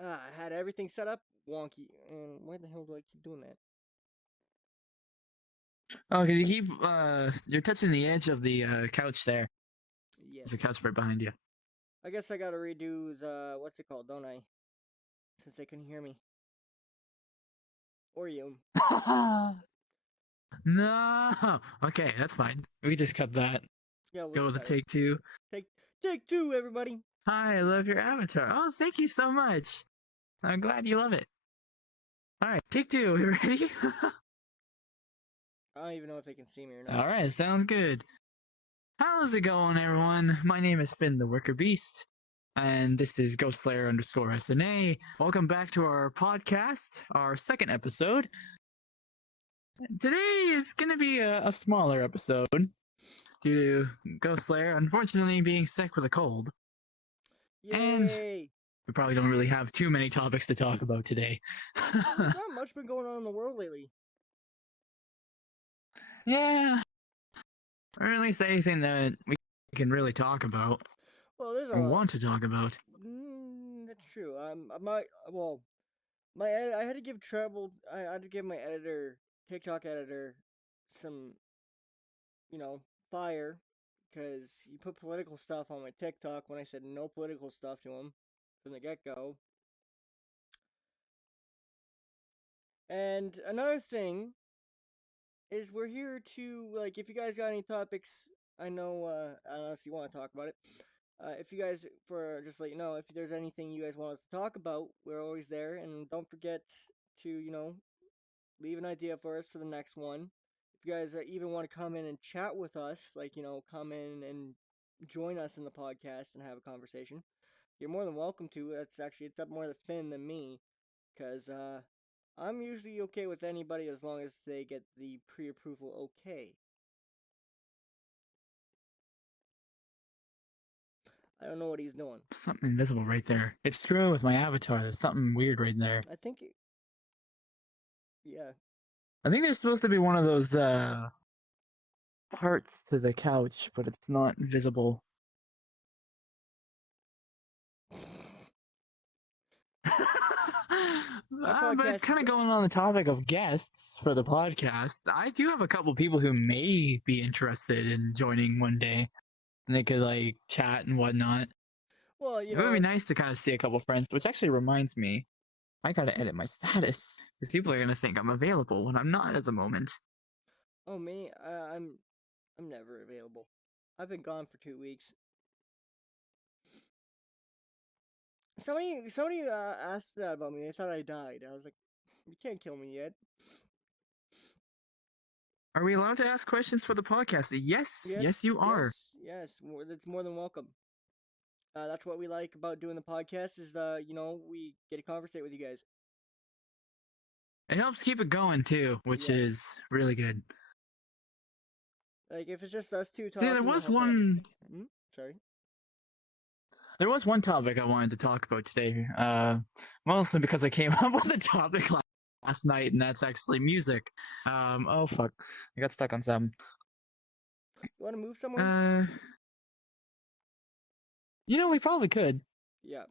I had everything set up wonky, and why the hell do I keep doing that? Oh, because you keep you're touching the edge of the couch there. Yes. There's a couch right behind you. I guess I gotta redo the what's it called, don't I? Since they couldn't hear me. Or you. No. Okay, that's fine. We just cut that. Yeah, we'll Go just with a cut it. take two. Take two, everybody. Hi, I love your avatar. Oh, thank you so much. I'm glad you love it. All right, take two. You ready? I don't even know if they can see me or not. All right, sounds good. How's it going, everyone? My name is Finn the Worker Beast, and this is GhostSlayer_SNA. Welcome back to our podcast, our second episode. Today is going to be a smaller episode due to Ghost Slayer unfortunately being sick with a cold. And Yay! we probably don't really have too many topics to talk about today. There's not much been going on in the world lately. Yeah. Or at least anything that we can really talk about. Well, there's or want to talk about. That's true. I had to give trouble. I had to give my TikTok editor, some, fire, because he put political stuff on my TikTok when I said no political stuff to him from the get-go. And another thing is we're here to, like, if you guys got any topics, I know, unless you want to talk about it, if you guys, just let you know, if there's anything you guys want us to talk about, we're always there. And don't forget to, leave an idea for us for the next one. If you guys even want to come in and chat with us, like, come in and join us in the podcast and have a conversation, you're more than welcome to. It's up more to Finn than me, because I'm usually okay with anybody as long as they get the pre-approval okay. I don't know what he's doing. Something invisible right there. It's screwing with my avatar. There's something weird right there. I think yeah. I think there's supposed to be one of those parts to the couch, but it's not visible. But kind of going on the topic of guests for the podcast, I do have a couple people who may be interested in joining one day, and they could like chat and whatnot. Well, it would be nice to kind of see a couple friends, which actually reminds me, I gotta edit my status because people are gonna think I'm available when I'm not at the moment. Oh, me? I'm never available. I've been gone for 2 weeks. Somebody asked that about me. They thought I died. I was like, you can't kill me yet. Are we allowed to ask questions for the podcast? Yes, you are. Yes, that's more than welcome. That's what we like about doing the podcast is, we get to conversate with you guys. It helps keep it going too, which is really good. Like, if it's just us two talking... See, there was one... Sorry? There was one topic I wanted to talk about today, mostly because I came up with a topic last night, and that's actually music. Oh fuck, I got stuck on something. You want to move somewhere? We probably could. Yeah.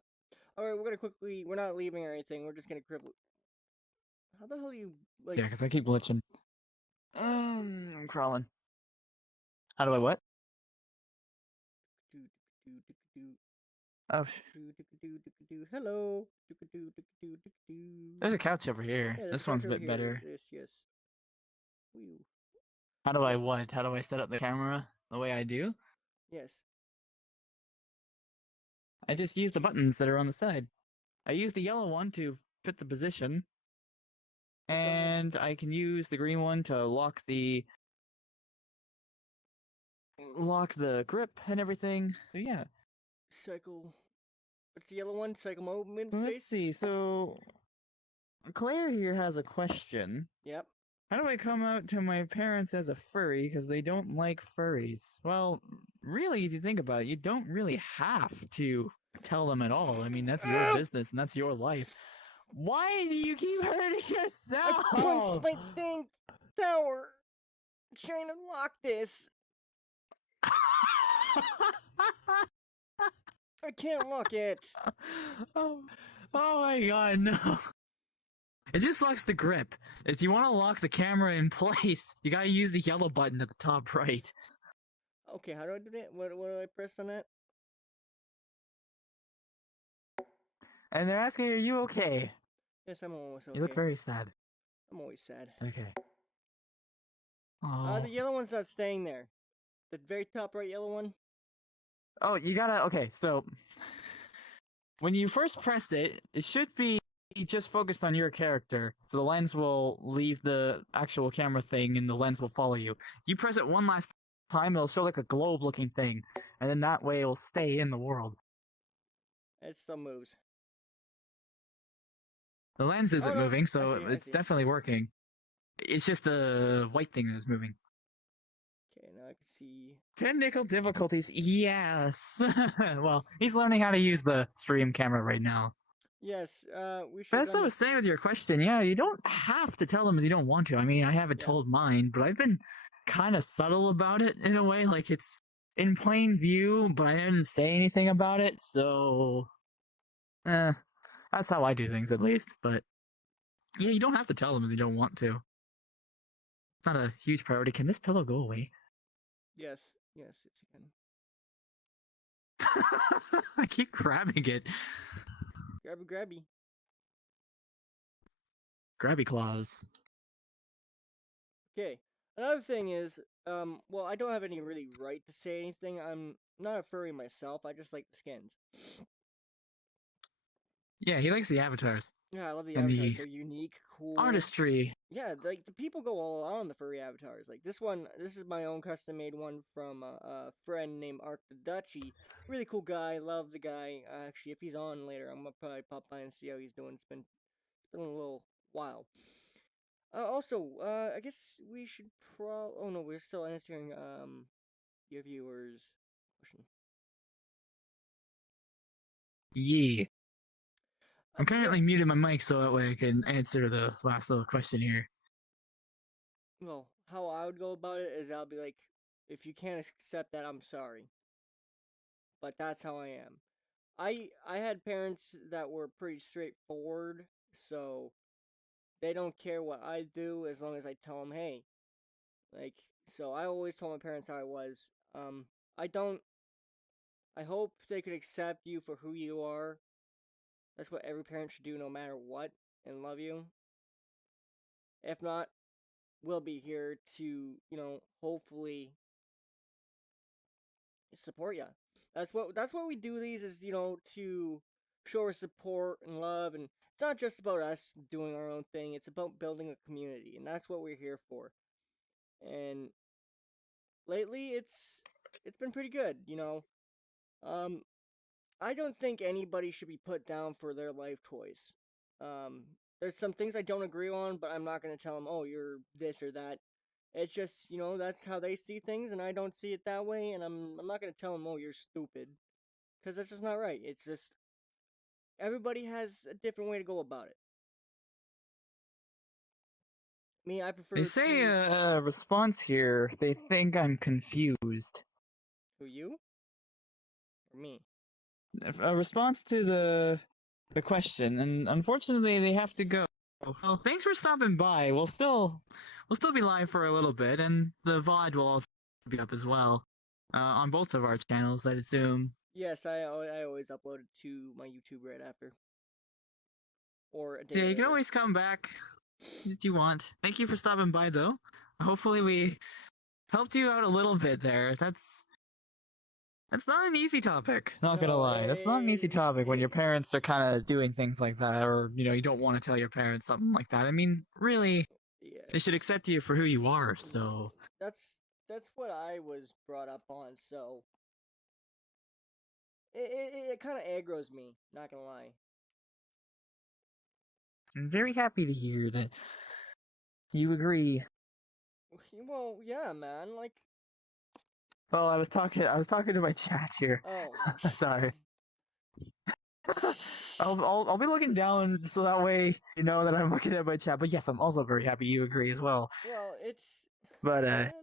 Alright, we're not leaving or anything, we're just gonna cripple... How the hell are you, like... Yeah, because I keep glitching. I'm crawling. How do I what? Oh. Hello. There's a couch over here. Yeah, this one's a bit better. Yes. How do I what? How do I set up the camera the way I do? Yes. I just use the buttons that are on the side. I use the yellow one to fit the position. And I can use the green one to lock the grip and everything. So yeah. Cycle. What's the yellow one? Cycle movement space? Let's see. So Claire here has a question. Yep. How do I come out to my parents as a furry because they don't like furries? Well, really, if you think about it, you don't really have to tell them at all. I mean, that's your business and that's your life. Why do you keep hurting yourself? I punched my dang tower trying to lock this. I can't lock it. Oh, oh my god, no. It just locks the grip. If you want to lock the camera in place, you gotta use the yellow button at the top right. Okay, how do I do that? What do I press on that? And they're asking, are you okay? Yes, I'm almost You look okay. very sad. I'm always sad. Okay. The Oh. yellow one's not staying there. The very top right yellow one. Oh, you gotta. Okay, so when you first press it, it should be just focused on your character. So the lens will leave the actual camera thing and the lens will follow you. You press it one last time, it'll show like a globe looking thing. And then that way it'll stay in the world. It still moves. The lens Oh isn't no, moving, I so see it. I it's see it. definitely working. It's just the white thing that's moving. Okay, now I can see. Technical difficulties, yes. Well, he's learning how to use the stream camera right now. Yes. We But should as I run was this. saying with your question, yeah, you don't have to tell them if you don't want to. I mean, I haven't Yeah. told mine, but I've been kind of subtle about it in a way. Like it's in plain view, but I didn't say anything about it. So, that's how I do things at least. But yeah, you don't have to tell them if you don't want to. It's not a huge priority. Can this pillow go away? Yes. Yes. It's again. I keep grabbing it. Grabby, grabby. Grabby claws. Okay. Another thing is, well, I don't have any really right to say anything. I'm not a furry myself. I just like the skins. Yeah, he likes the avatars Yeah, I love the and avatars. the They're unique, cool. artistry. Yeah, like the people go all out on the furry avatars. Like this one, this is my own custom made one from a friend named Ark the Dutchy. Really cool guy. Love the guy. Actually, if he's on later, I'm gonna probably pop by and see how he's doing. It's been a little while. Also, I guess we should Oh no, we're still answering your viewers' question. Yeah. I'm Yeah. currently muting my mic so that way I can answer the last little question here. Well, how I would go about it is I'll be like, if you can't accept that, I'm sorry, but that's how I am. I had parents that were pretty straightforward, so they don't care what I do as long as I tell them, hey, like. So I always told my parents how I was. I don't. I hope they could accept you for who you are. That's what every parent should do, no matter what, and love you. If not, we'll be here to, hopefully support you. That's what we do. These is to show our support and love, and it's not just about us doing our own thing. It's about building a community, and that's what we're here for. And lately, it's been pretty good. Um, I don't think anybody should be put down for their life choice. Um, there's some things I don't agree on, but I'm not gonna tell them, oh, you're this or that. It's just, that's how they see things, and I don't see it that way, and I'm not gonna tell them, oh, you're stupid, because that's just not right. It's just everybody has a different way to go about it. Me, I They prefer say to. a response here. They think I'm confused. Who, you or me? A response to the question, and unfortunately they have to go. Well, thanks for stopping by. We'll still be live for a little bit, and the VOD will also be up as well on both of our channels, I'd assume. Yes, I always upload it to my YouTube right after, or a day Yeah, you can later. always come back if you want. Thank you for stopping by, though. Hopefully, we helped you out a little bit there. That's not an easy topic. Not gonna No, lie, that's not an easy topic when your it parents are kind of doing things like that, or you don't want to tell your parents something like that. I mean, really, they should yes, accept you for who you are. yeah, So that's what I was brought up on. So it kind of aggroes me. Not gonna lie. I'm very happy to hear that you agree. Well, yeah, man. Like, Well, I was talking to my chat here. oh, Sorry. I'll be looking down so that way you know that I'm looking at my chat. But yes, I'm also very happy you agree as well. well, it's But man.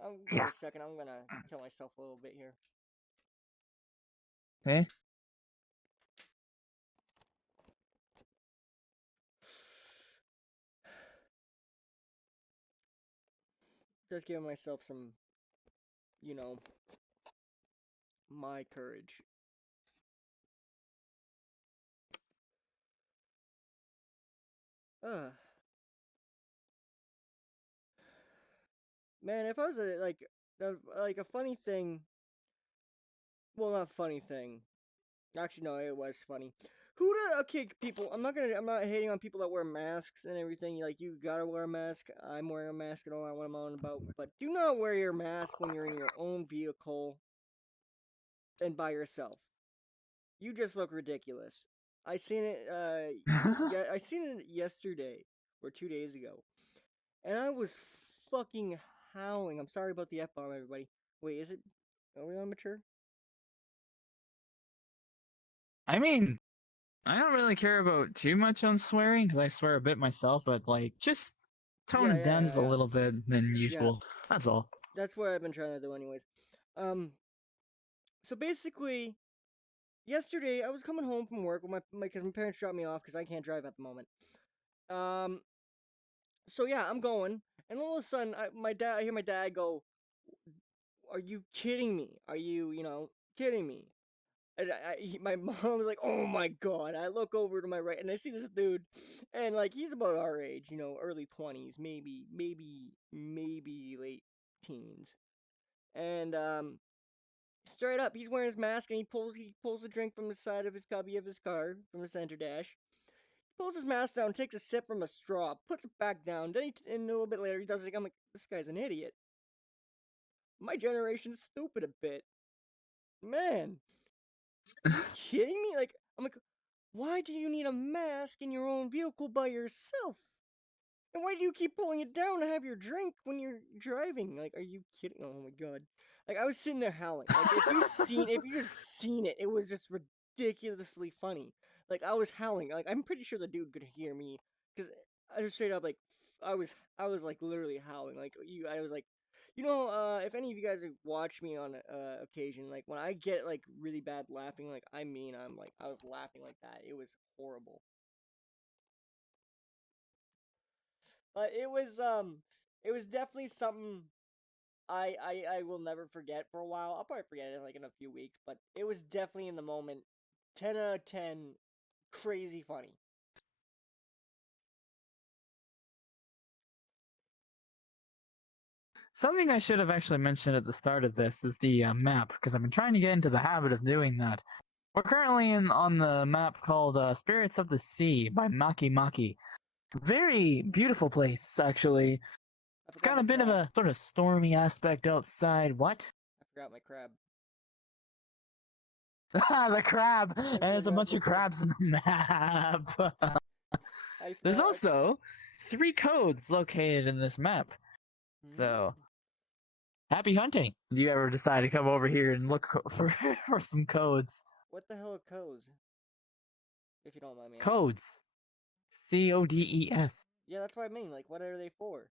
Give me yeah. a second. I'm gonna kill myself a little bit here. Eh? Just giving myself some, you know, my courage. Uh, man, if I was like a funny thing, well, not funny thing. Actually, no, it was funny. Okay, people, I'm not hating on people that wear masks and everything. Like, you gotta wear a mask. I'm wearing a mask and all that, what I'm on about. But do not wear your mask when you're in your own vehicle and by yourself. You just look ridiculous. I seen it, yeah, I seen it yesterday or 2 days ago, and I was fucking howling. I'm sorry about the F bomb, everybody. Wait, is it? Are we on mature? I mean, I don't really care about too much on swearing because I swear a bit myself, but like just tone Yeah, it down yeah, just yeah, a yeah. little bit than Yeah, usual. That's all. that's what I've been trying to do, anyways. Um, so basically, yesterday I was coming home from work with because my parents dropped me off because I can't drive at the moment. Um, so yeah, I'm going, and all of a sudden, I hear my dad go, "Are you kidding me? Are you, kidding me?" And my mom was like, "Oh my god!" I look over to my right, and I see this dude, and like he's about our age, early 20s, maybe late teens, and straight up, he's wearing his mask, and he pulls a drink from the side of his cubby of his car from the center dash. He pulls his mask down, takes a sip from a straw, puts it back down. And a little bit later, he does it again. I'm like, this guy's an idiot. My generation's stupid a bit, man. Are you kidding me? Like, I'm like, why do you need a mask in your own vehicle by yourself? And why do you keep pulling it down to have your drink when you're driving? Like, are you kidding? Oh my god! Like, I was sitting there howling. Like, if you just seen it, it was just ridiculously funny. Like, I was howling. Like, I'm pretty sure the dude could hear me because I just straight up like, I was like literally howling. Like, I was like, if any of you guys watch me on occasion, like when I get like really bad laughing, like I was laughing like that. It was horrible. But it was definitely something I will never forget for a while. I'll probably forget it like in a few weeks, but it was definitely in the moment 10 out of 10 crazy funny. Something I should have actually mentioned at the start of this is the map because I've been trying to get into the habit of doing that. We're currently on the map called Spirits of the Sea by Maki Maki. Very beautiful place, actually. I It's forgot got my a bit of crab. a sort of stormy aspect outside. What? I forgot my crab. The crab! I And there's a forgot bunch my of crab. crabs in the map. I There's fell. also 3 codes located in this map. So, Hmm. happy hunting. Do you ever decide to come over here and look for, for some codes? What the hell are codes? If you don't mind me asking. Codes. CODES. Yeah, that's what I mean. Like, what are they for?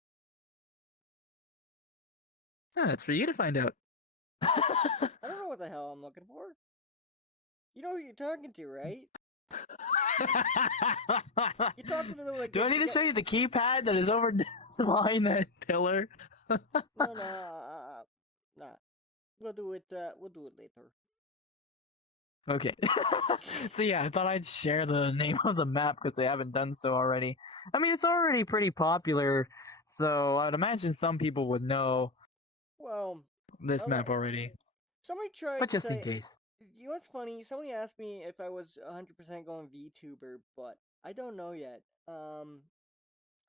Ah, that's for you to find out. I don't know what the hell I'm looking for. You know who you're talking to, right? You're talking to the like Do I need the to guy. show you the keypad that is over behind that pillar? No, no, nah. We'll do it later. Okay. So yeah, I thought I'd share the name of the map because they haven't done so already. I mean, it's already pretty popular, so I'd imagine some people would know Well, this I'll, map already. somebody tried But to just in say. case, You know what's funny? Somebody asked me if I was 100% going VTuber, but I don't know yet.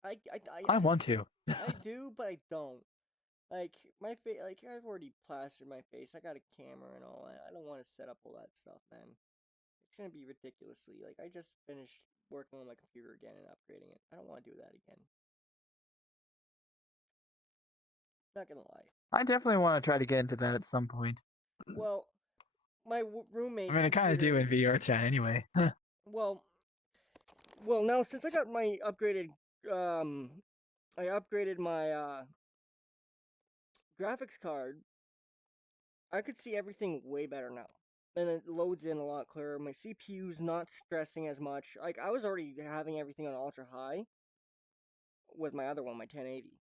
I, I, I, I want to. I do, but I don't. Like my face, like I've already plastered my face. I got a camera and all that. I don't want to set up all that stuff, man. It's gonna be ridiculously like I just finished working on my computer again and upgrading it. I don't want to do that again. Not gonna lie. I definitely want to try to get into that at some point. Well, my I roommate's mean, I kind of computer do is in VR chat anyway. well. Well, now since I got my upgraded, I upgraded my graphics card. I could see everything way better now. And it loads in a lot clearer. My CPU's not stressing as much. Like I was already having everything on ultra high with my other one, my 1080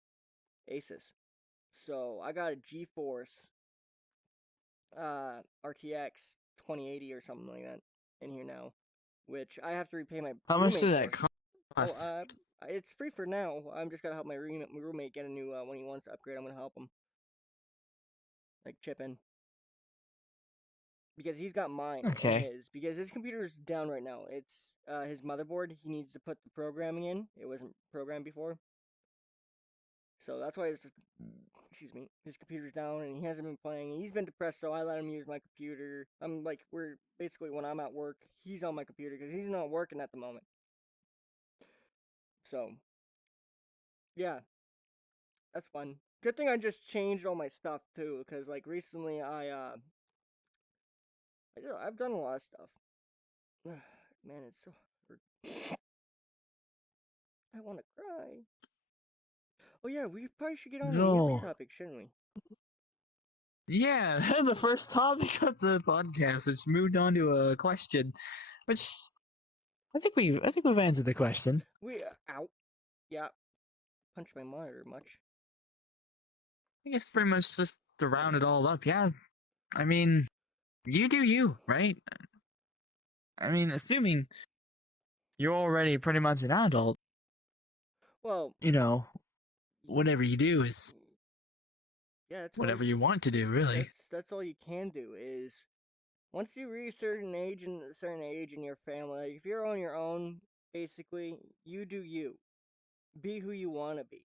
Asus. So I got a GeForce RTX 2080 or something like that in here now, which I have to repay my How much roommate did that for. Oh, cost? it's free for now. I'm just gonna help my roommate get a new when he wants to upgrade. I'm gonna help him, like chip in, because he's got mine in Okay. his, because his computer is down right now. It's his motherboard. He needs to put the programming in. It wasn't programmed before, so that's why it's, excuse me, his computer's down and he hasn't been playing. He's been depressed, so I let him use my computer. I'm like, we're basically, when I'm at work, he's on my computer because he's not working at the moment. So yeah, that's fun. Good thing I just changed all my stuff too, because like recently I've done a lot of stuff. Man, it's so hard. I want to cry. Oh yeah, we probably should get on the music No. topic, shouldn't we? Yeah, the first topic of the podcast, which moved on to a question, which I think we've answered the question. We out. Yeah, punch my monitor much. I guess pretty much just to round it all up. Yeah, I mean, you do you, right? I mean, assuming you're already pretty much an adult, Well, you know, whatever you do is yeah, that's all. whatever you want to do, really. That's all you can do is once you reach a certain age in your family, like if you're on your own, basically, you do you. Be who you want to be.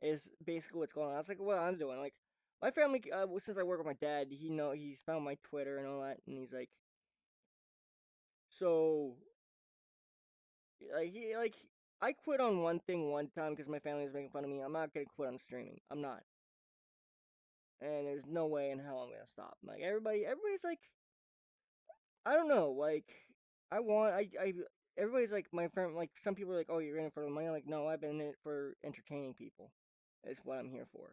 Is basically what's going on. That's like what I'm doing. Like my family, since I work with my dad, he's found my Twitter and all that, and he's like, so like I quit on one thing one time because my family was making fun of me. I'm not gonna quit on streaming. I'm not, and there's no way in hell I'm gonna stop. Like everybody's like, I don't know, like I want I everybody's like my friend, like some people are like, oh, you're in it for the money. I'm like, no, I've been in it for entertaining people. Is what I'm here for.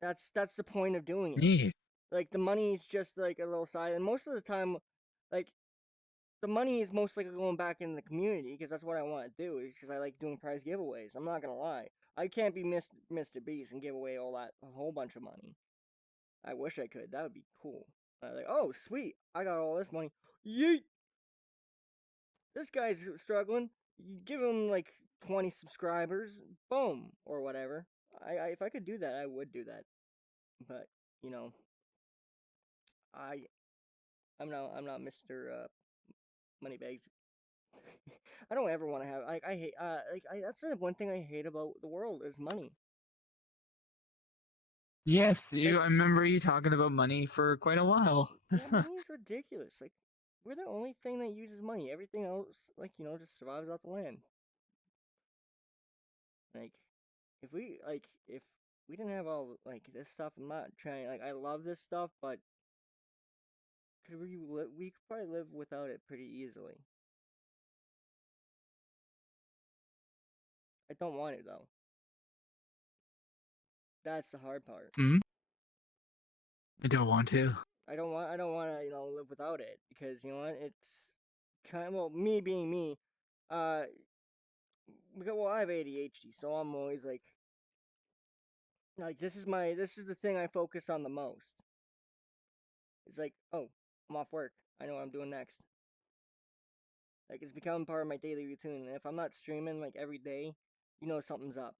That's the point of doing it. Yeah. Like the money's just like a little side, and most of the time, like the money is most likely going back in the community because that's what I want to do. Is because I like doing prize giveaways. I'm not gonna lie, I can't be Mr. Beast and give away a whole bunch of money. I wish I could. That would be cool. Like, oh sweet, I got all this money. Yeet. This guy's struggling. You give him like 20 subscribers, boom, or whatever. If I could do that, I would do that. But you know, I I'm not Mr. Moneybags. I don't ever want to have I hate that's the one thing I hate about the world is money. Yes, Like I remember you talking about money for quite a while. yeah, money is ridiculous. Like we're the only thing that uses money. Everything else, like just survives off the land. Like if we didn't have all like this stuff, I'm not trying. Like I love this stuff, but we could probably live without it pretty easily. I don't want it though. That's the hard part. Hmm? I don't want to. I don't want to live without it because you know what it's kind of, well, me being me, uh because well I have ADHD, so I'm always like this is the thing I focus on the most. It's like, oh, I'm off work, I know what I'm doing next. Like it's become part of my daily routine, and if I'm not streaming like every day, something's up.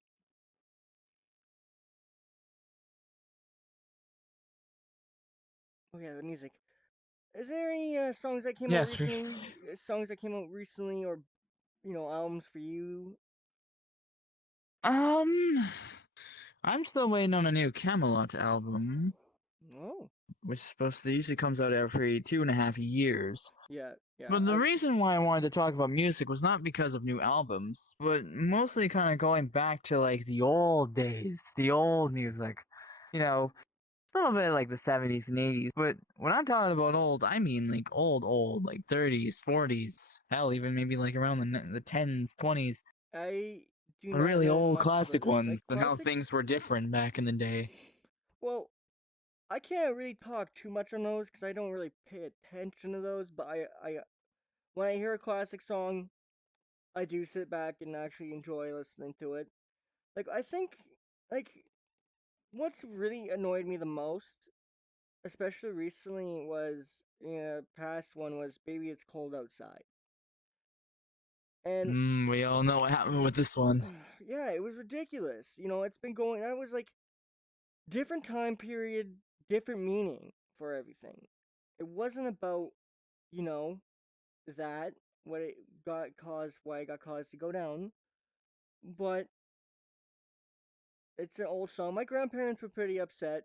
Oh yeah, the music. Is there any songs that came out Yes, sure. recently? Songs that came out recently, or albums for you? Um, I'm still waiting on a new Camelot album, Oh, which is supposed to usually comes out every 2.5 years. yeah, yeah. But the reason why I wanted to talk about music was not because of new albums, but mostly kind of going back to like the old days, the old music. You know, a little bit like the 70s and 80s. But when I'm talking about old, I mean like old, like 30s, 40s, hell, even maybe like around the 10s, 20s. I do The not really know old much classic about this. Like ones and how things classics. were different back in the day. Well, I can't really talk too much on those because I don't really pay attention to those. But when I hear a classic song, I do sit back and actually enjoy listening to it. Like I think like what's really annoyed me the most, especially recently, was past one was "Baby It's Cold Outside," and We all know what happened with this one. yeah, it was ridiculous. It's been going. I was like different time period, different meaning for everything. It wasn't about you know that what it got caused, why it got caused to go down, but it's an old song. My grandparents were pretty upset,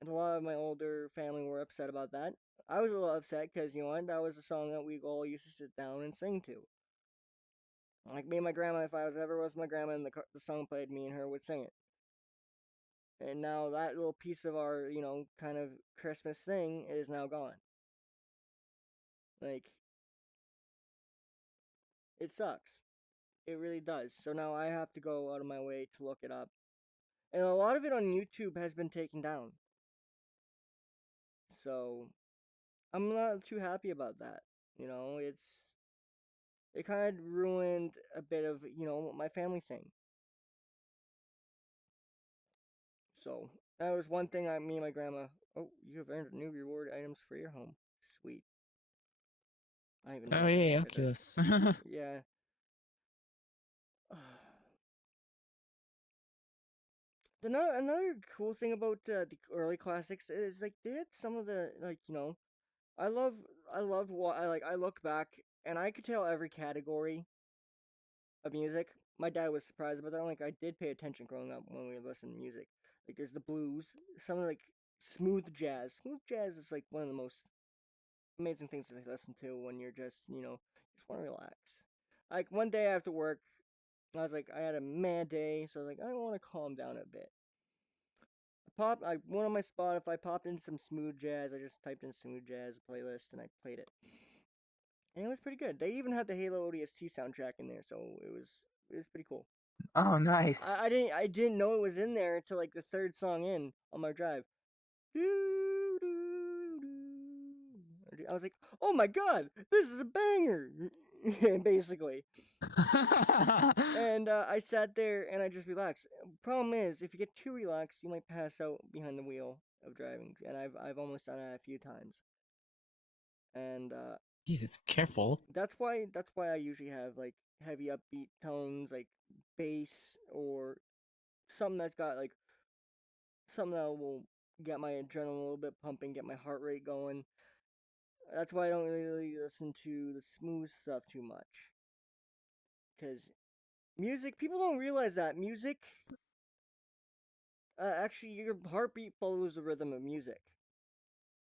and a lot of my older family were upset about that. I was a little upset because that was a song that we all used to sit down and sing to. Like me and my grandma, if I was ever with my grandma and the song played, me and her would sing it. And now that little piece of our, kind of Christmas thing is now gone. Like, it sucks. It really does. So now I have to go out of my way to look it up. And a lot of it on YouTube has been taken down. So I'm not too happy about that. It kind of ruined a bit of, my family thing. So that was one thing me and my grandma. Oh, you have earned new reward items for your home. Sweet. I don't even know Oh what the yeah, heck it does. Oculus. Yeah. Another cool thing about the early classics is like they had some of the I love I love what I like. I look back and I could tell every category of music. My dad was surprised about that. Like I did pay attention growing up when we were listening to music. Like there's the blues, some of like smooth jazz. Smooth jazz is like one of the most amazing things to listen to when you're just want to relax. Like one day after work, I was like I had a mad day, so I was like I want to calm down a bit. I went on my Spotify, popped in some smooth jazz. I just typed in smooth jazz playlist and I played it, and it was pretty good. They even had the Halo ODST soundtrack in there, so it was pretty cool. Oh, nice. I didn't know it was in there until like the third song in on my drive. Doo, doo, doo. I was like, oh my god, this is a banger, basically. And I sat there and I just relaxed. Problem is, if you get too relaxed, you might pass out behind the wheel of driving, and I've almost done that a few times. And Jesus, careful. that's why I usually have like heavy upbeat tones, like bass or something that's got like something that will get my adrenaline a little bit pumping, get my heart rate going. That's why I don't really listen to the smooth stuff too much. Because music, people don't realize that music, actually, your heartbeat follows the rhythm of music.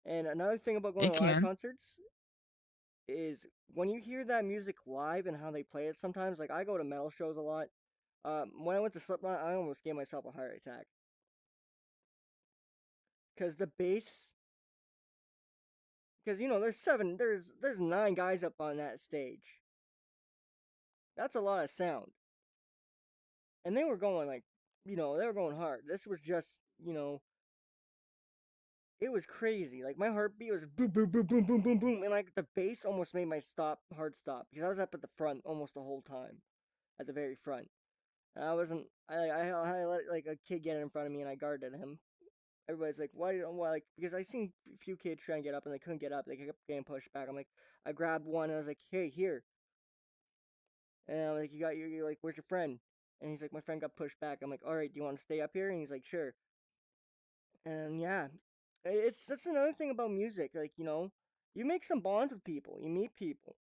And another thing about going It to live can. concerts is when you hear that music live and how they play it sometimes, like I go to metal shows a lot. When I went to Slipknot, I almost gave myself a heart attack. Because the bass, because there's 9 guys up on that stage. That's a lot of sound. And they were going like, they were going hard. This was just, it was crazy. Like my heartbeat was boom, boom, boom, boom, boom, boom, boom, and like the bass almost made my heart stop because I was up at the front almost the whole time, at the very front. And I wasn't. I let like a kid get in front of me and I guarded him. Everybody's like, why? Like because I seen a few kids try and get up and they couldn't get up. They kept getting pushed back. I'm like, I grabbed one and I was like, hey, here. And I'm like, you're like, where's your friend? And he's like, my friend got pushed back. I'm like, all right, do you want to stay up here? And he's like, sure. And yeah, that's another thing about music. Like you make some bonds with people, you meet people,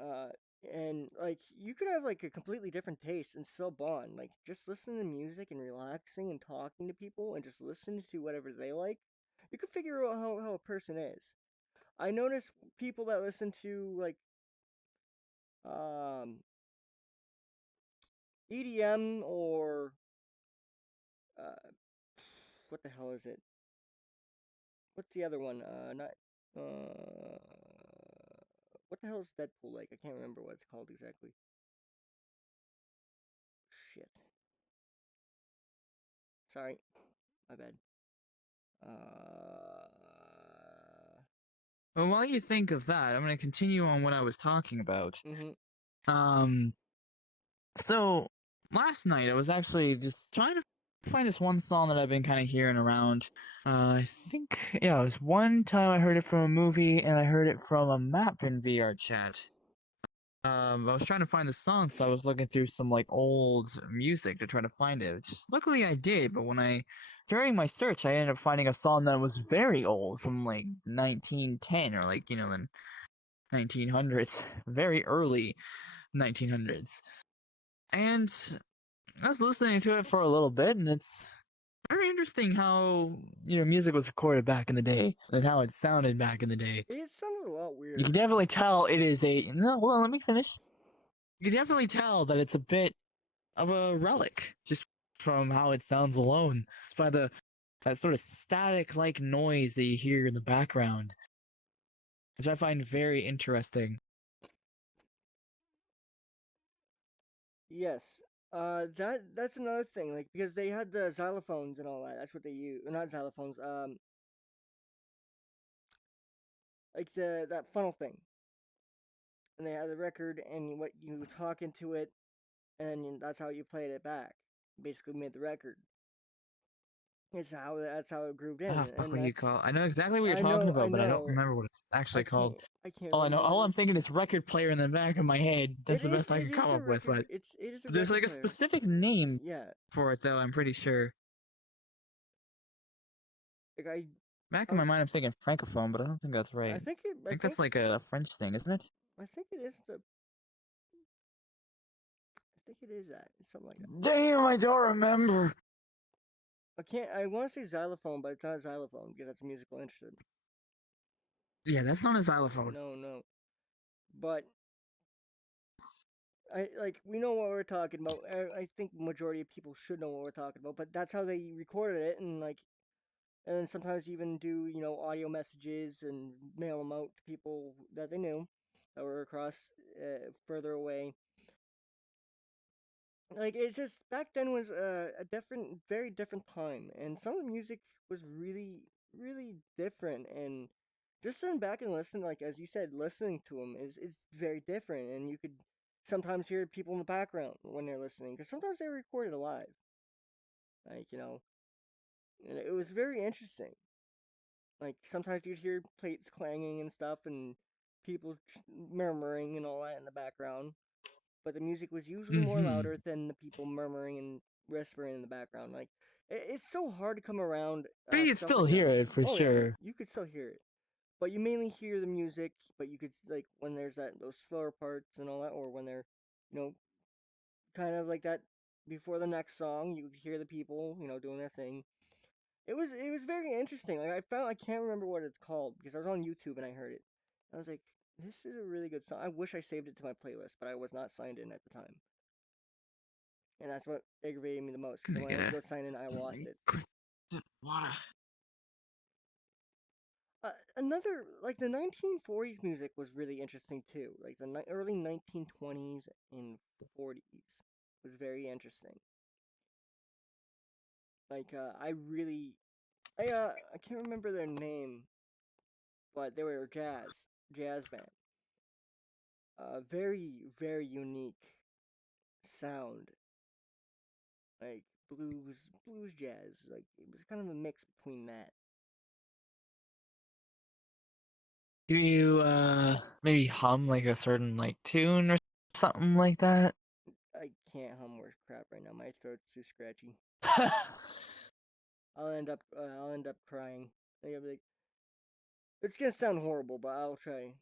uh, and like you could have like a completely different taste and still bond. Like just listening to music and relaxing and talking to people and just listening to whatever they like. You could figure out how a person is. I notice people that listen to like um, EDM or uh, what the hell is it? What's the other one? Not uh, what the hell is Deadpool like? I can't remember what it's called exactly. Shit. Sorry, my bad. Uh. Well, while you think of that, I'm going to continue on what I was talking about. Mhm. Um, so last night I was actually just trying to find this one song that I've been kind of hearing around. I think yeah, it was one time I heard it from a movie and I heard it from a map in VR chat. I was trying to find the song, so I was looking through some like old music to try to find it. Which, luckily, I did, but during my search, I ended up finding a song that was very old, from like 1910 or like the 1900s, very early 1900s. And I was listening to it for a little bit, and it's very interesting how music was recorded back in the day and how it sounded back in the day. It sounded a lot You can weirder. definitely tell it is a no. Hold on, let me finish. You can definitely tell that it's a bit of a relic just from how it sounds alone. It's by that sort of static like noise that you hear in the background, which I find very interesting. Yes. That's another thing. Like because they had the xylophones and all that. That's what they use. Not xylophones. Like the that funnel thing. And they had the record, and what you talk into it, and that's how you played it back. Basically, made the record. That's how it grooved Ah, in, fuck, and what do you call? that's I know exactly what you're I talking know I about, but I don't know remember what it's actually called. I can't All I remember know, what all it I'm is. thinking is record player in the back of my head. That's the best I It can come is a up with. record. But It is a there's record like a player. specific name Yeah, for it, though. I'm pretty sure. like Back in I my mind, I'm thinking francophone, but I don't think that's right. I think that's like a French thing, isn't it? I think it is the I think it is that. It's something like that. Damn, I don't remember. I can't. I want to say xylophone, but it's not xylophone because that's a musical instrument. Yeah, that's not a xylophone. No, no. But I like we know what we're talking about. I think majority of people should know what we're talking about. But that's how they recorded it, and like, and then sometimes even do audio messages and mail them out to people that they knew that were across further away. Like it's just back then was a different, very different time, and some of the music was really, really different. And just sitting back and listening, like as you said, listening to them is very different, and you could sometimes hear people in the background when they're listening because sometimes they were recorded live, like and it was very interesting. Like sometimes you'd hear plates clanging and stuff, and people murmuring and all that in the background, but the music was usually more Mm-hmm. louder than the people murmuring and whispering in the background. Like it's so hard to come around But you can stuff still like that. hear it for Oh yeah, sure. you could still hear it, but you mainly hear the music. But you could like when there's those slower parts and all that, or when they're you know kind of like that before the next song, you could hear the people doing their thing. It was very interesting. Like I can't remember what it's called because I was on YouTube and I heard it. I was like, this is a really good song. I wish I saved it to my playlist, but I was not signed in at the time. And that's what aggravated me the most because Gonna when I get went to a go sign in, I lost it. water. Another like the 1940s music was really interesting too. Like the early 1920s and 40s was very interesting. Like I can't remember their name, but they were jazz band. Very unique sound, like blues jazz. Like it was kind of a mix between that. Can you maybe hum like a certain like tune or something like that? I can't hum worth crap right now. My throat's too scratchy. I'll end up crying. Like, I'll be like, it's gonna sound horrible, but I'll try.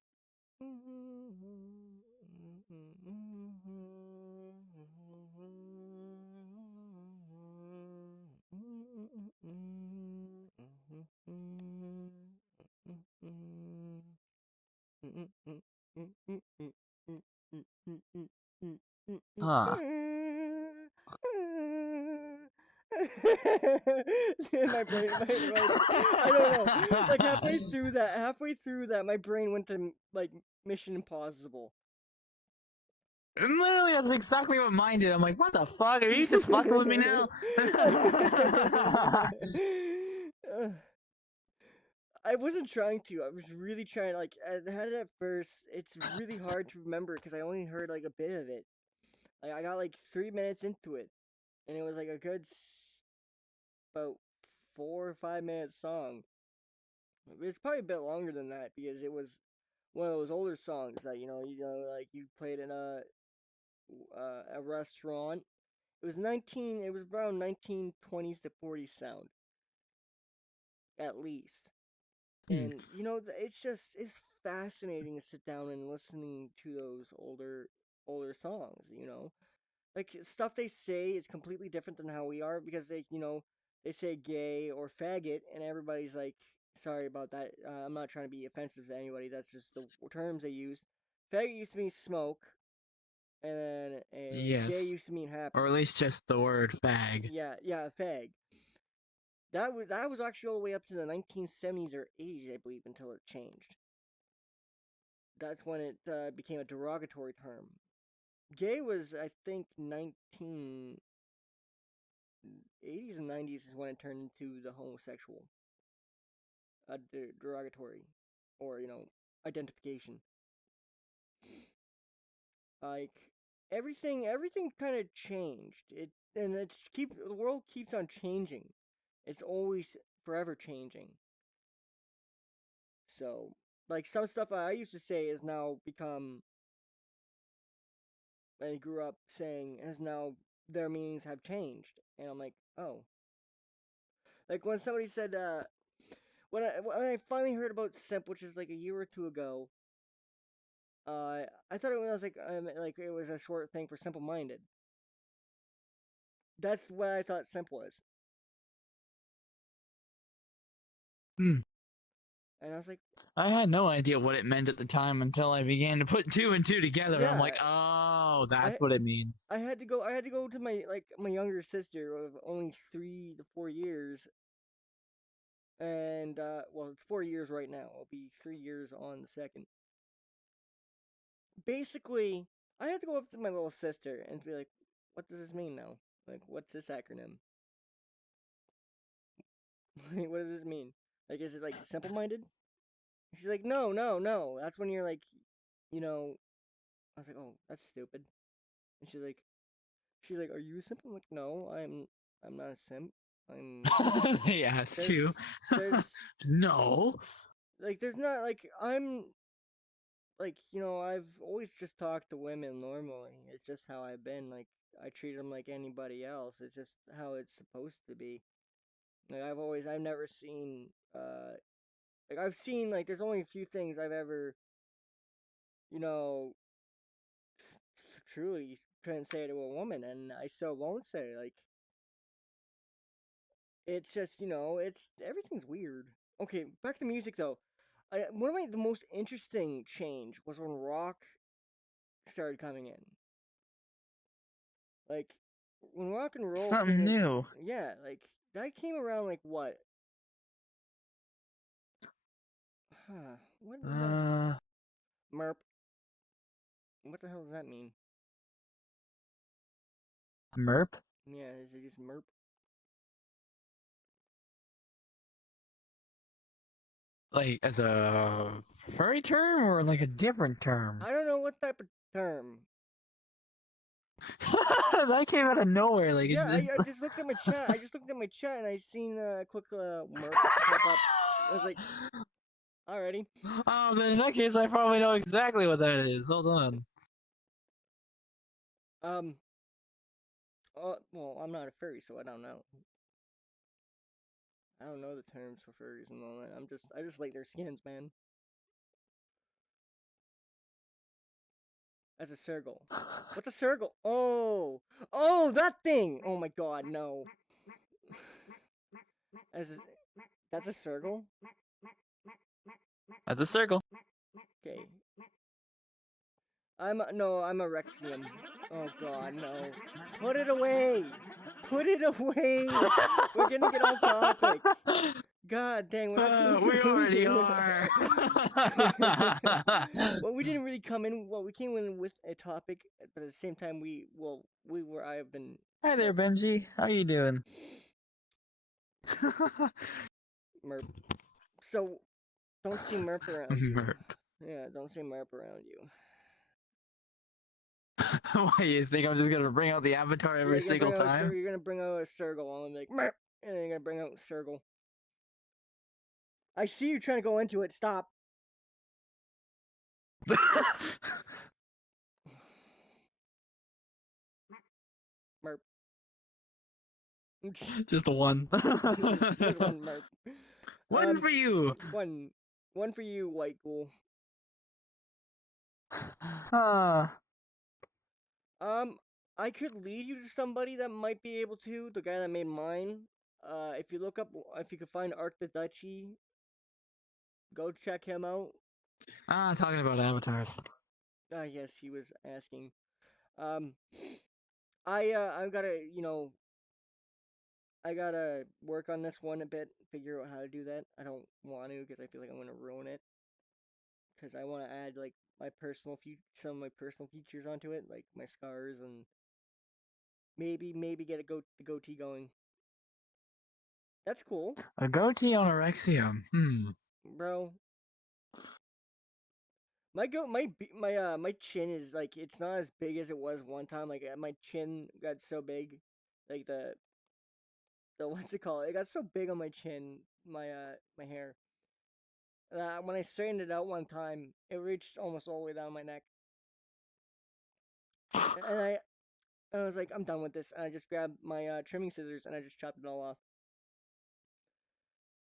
Huh. My brain, I don't know. Like halfway through that, my brain went to like Mission Impossible. Literally, that's exactly what mine did. I'm like, what the fuck? Are you just fucking with me now? I wasn't trying to. I was really trying. Like I had it at first. It's really hard to remember because I only heard like a bit of it. Like I got like 3 minutes into it, and it was like a good about 4 or 5 minute song. It was probably a bit longer than that because it was one of those older songs that like you played in a restaurant. It was 19. It was around 1920s to 40s sound at least, Hmm. and it's fascinating to sit down and listening to those older songs. Like stuff they say is completely different than how we are because they say gay or faggot and everybody's like sorry about that. I'm not trying to be offensive to anybody. That's just the terms they use. Faggot used to mean smoke, and then gay Yes. used to mean Or at happy. least just the word fag. Yeah, fag. That was actually all the way up to the 1970s or 80s, I believe, until it changed. That's when it became a derogatory term. Gay was, I think, 1980s and 90s is when it turned into the homosexual, derogatory, or identification. Like everything kind of changed. The world keeps on changing. It's always forever changing. So like some stuff I used to say is now become I grew up saying has now their meanings have changed, and I'm like, oh, like when somebody said when I finally heard about simp, which is like a year or two ago, I thought it was like it was a short thing for simple minded. That's what I thought simp was, Hmm. and I was like, I had no idea what it meant at the time until I began to put two and two together. I'm yeah, like, oh, that's I what it means. I had to go to my younger sister of only 3 to 4 years, and well, it's 4 years right now. It'll be 3 years on the second. Basically, I had to go up to my little sister and be like, "What does this mean now? Like, what's this acronym? What does this mean? Like, is it like simple minded?" She's like, "No, no, no. That's when you're like, you know." I was like, "Oh, that's stupid." And she's like, "Are you a simp?" I'm like, "No, I'm not a simp. I'm They asked you. there's No. there's not like I've always just talked to women normally. It's just how I've been. Like I treat them like anybody else. It's just how it's supposed to be. Like I've never seen like I've seen like there's only a few things I've ever you know truly couldn't say to a woman, and I still won't say. Like it's just it's everything's weird. Okay, back to music though. One of the most interesting change was when rock started coming in. Like when rock and roll came Something in, new. yeah, like that came around like what? Huh? What? Uh, Merp? What the hell does that mean? Merp? Yeah, is it just merp? Like as a furry term or like a different term? I don't know what type of term. That came out of nowhere. Like Yeah, I just looked at my chat. I just looked at my chat and I seen a quick merp pop up. I was like, alrighty. Oh, then in that case, I probably know exactly what that is. Hold on. Um. Well, I'm not a furry, so I don't know. I don't know the terms for furries and all that. I just like their skins, man. That's a circle. What's a circle? Oh, that thing. Oh my god, no. As that's a circle. That's a circle. Okay. I'm a Rexium. Oh god, no. Put it away. Put it away. We're gonna get off topic. God dang, we're not doing. We already are. Well, we didn't really come in. Well, we came in with a topic, but at the same time, we were. I have been. Hi there, Benji. How you doing? Merp. So, don't see Merp around you. Merp. Yeah, don't say Merp around you. Why you think I'm just gonna bring out the avatar Yeah, every single time? you're gonna bring out a circle, and I'm like, Merp! And then you're gonna bring out a circle. I see you trying to go into it. Stop. Merp. Just one. Just one merp. One for you. One, one for you, white ghoul. Ah. Um, I could lead you to somebody that might be able to. The guy that made mine. If you look up, if you could find Arc the Duchy, go check him out. Talking about avatars. Yes, he was asking. Um, I've gotta, I gotta work on this one a bit, figure out how to do that. I don't want to because I feel like I'm gonna ruin it. Because I want to add like my some of my personal features onto it, like my scars and maybe get the goatee going. That's cool, A goatee on Arexium. bro. My chin is like it's not as big as it was one time. Like my chin got so big, like the what's it called? It got so big on my chin, my hair. When I straightened it out one time, it reached almost all the way down my neck, and I was like, I'm done with this. And I just grabbed my trimming scissors and I just chopped it all off.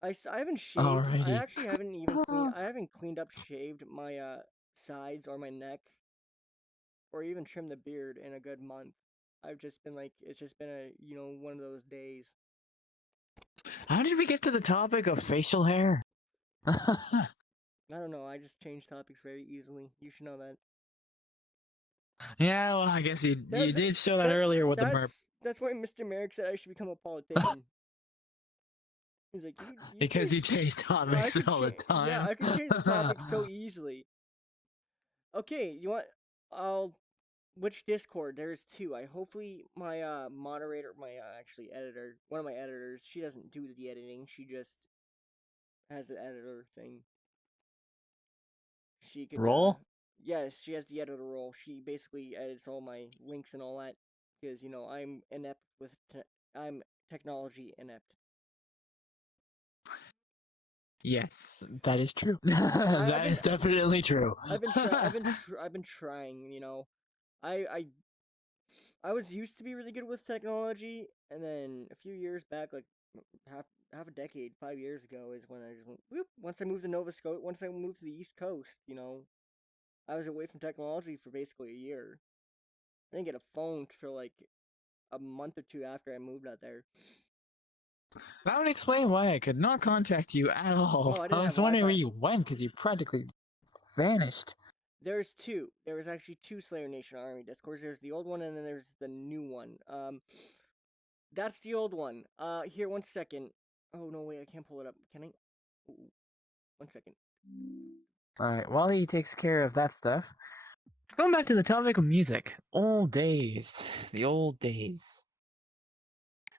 I haven't shaved. I Alrighty. actually haven't even cleaned. I haven't cleaned up, shaved my sides or my neck, or even trimmed the beard in a good month. I've just been like, it's just been a one of those days. How did we get to the topic of facial hair? I don't know. I just change topics very easily. You should know that. Yeah, well, I guess you That, you that, did show that earlier with the merp. that's why Mr. Merrick said I should become a politician. He's like, you Because change. you change topics all the Yeah, time. I could change the topic so easily. Okay, you want? I'll. Which Discord? There's two. I hopefully my moderator, my actually editor, one of my editors, she doesn't do the editing. She just has the editor thing. She could Roll? yes, she has the editor role. She basically edits all my links and all that because I'm inept with I'm technology inept. Yes, that is true. I've That been is definitely true. I've been trying. I I was used to be really good with technology, and then a few years back, like half a decade, 5 years ago, is when I just went whoop. Once I moved to Nova Scotia, once I moved to the East Coast, I was away from technology for basically a year. I didn't get a phone for like a month or two after I moved out there. That would explain why I could not contact you at all. Oh, I I didn't have was wondering where Wi-Fi. you went because you practically vanished. There's two. There was actually two Slayer Nation Army Discords. There's the old one, and then there's the new one. That's the old one. Here, 1 second. Oh no, wait, I can't pull it up. Can I? Ooh, 1 second. Alright, while he takes care of that stuff, going back to the topic of music. Old days. The old days.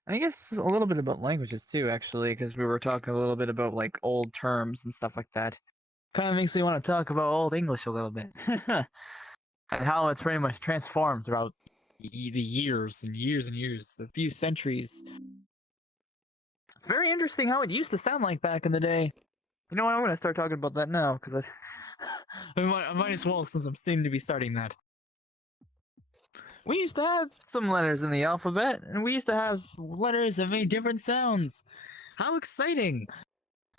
I guess a little bit about languages too, actually, because we were talking a little bit about like old terms and stuff like that. Kind of makes me want to talk about Old English a little bit. And how it's pretty much transformed throughout the years and years and years, a few centuries. It's very interesting how it used to sound like back in the day. You know what? I'm going to start talking about that now because I might as well since I'm seem to be starting that. We used to have some letters in the alphabet, and we used to have letters that made different sounds. How exciting!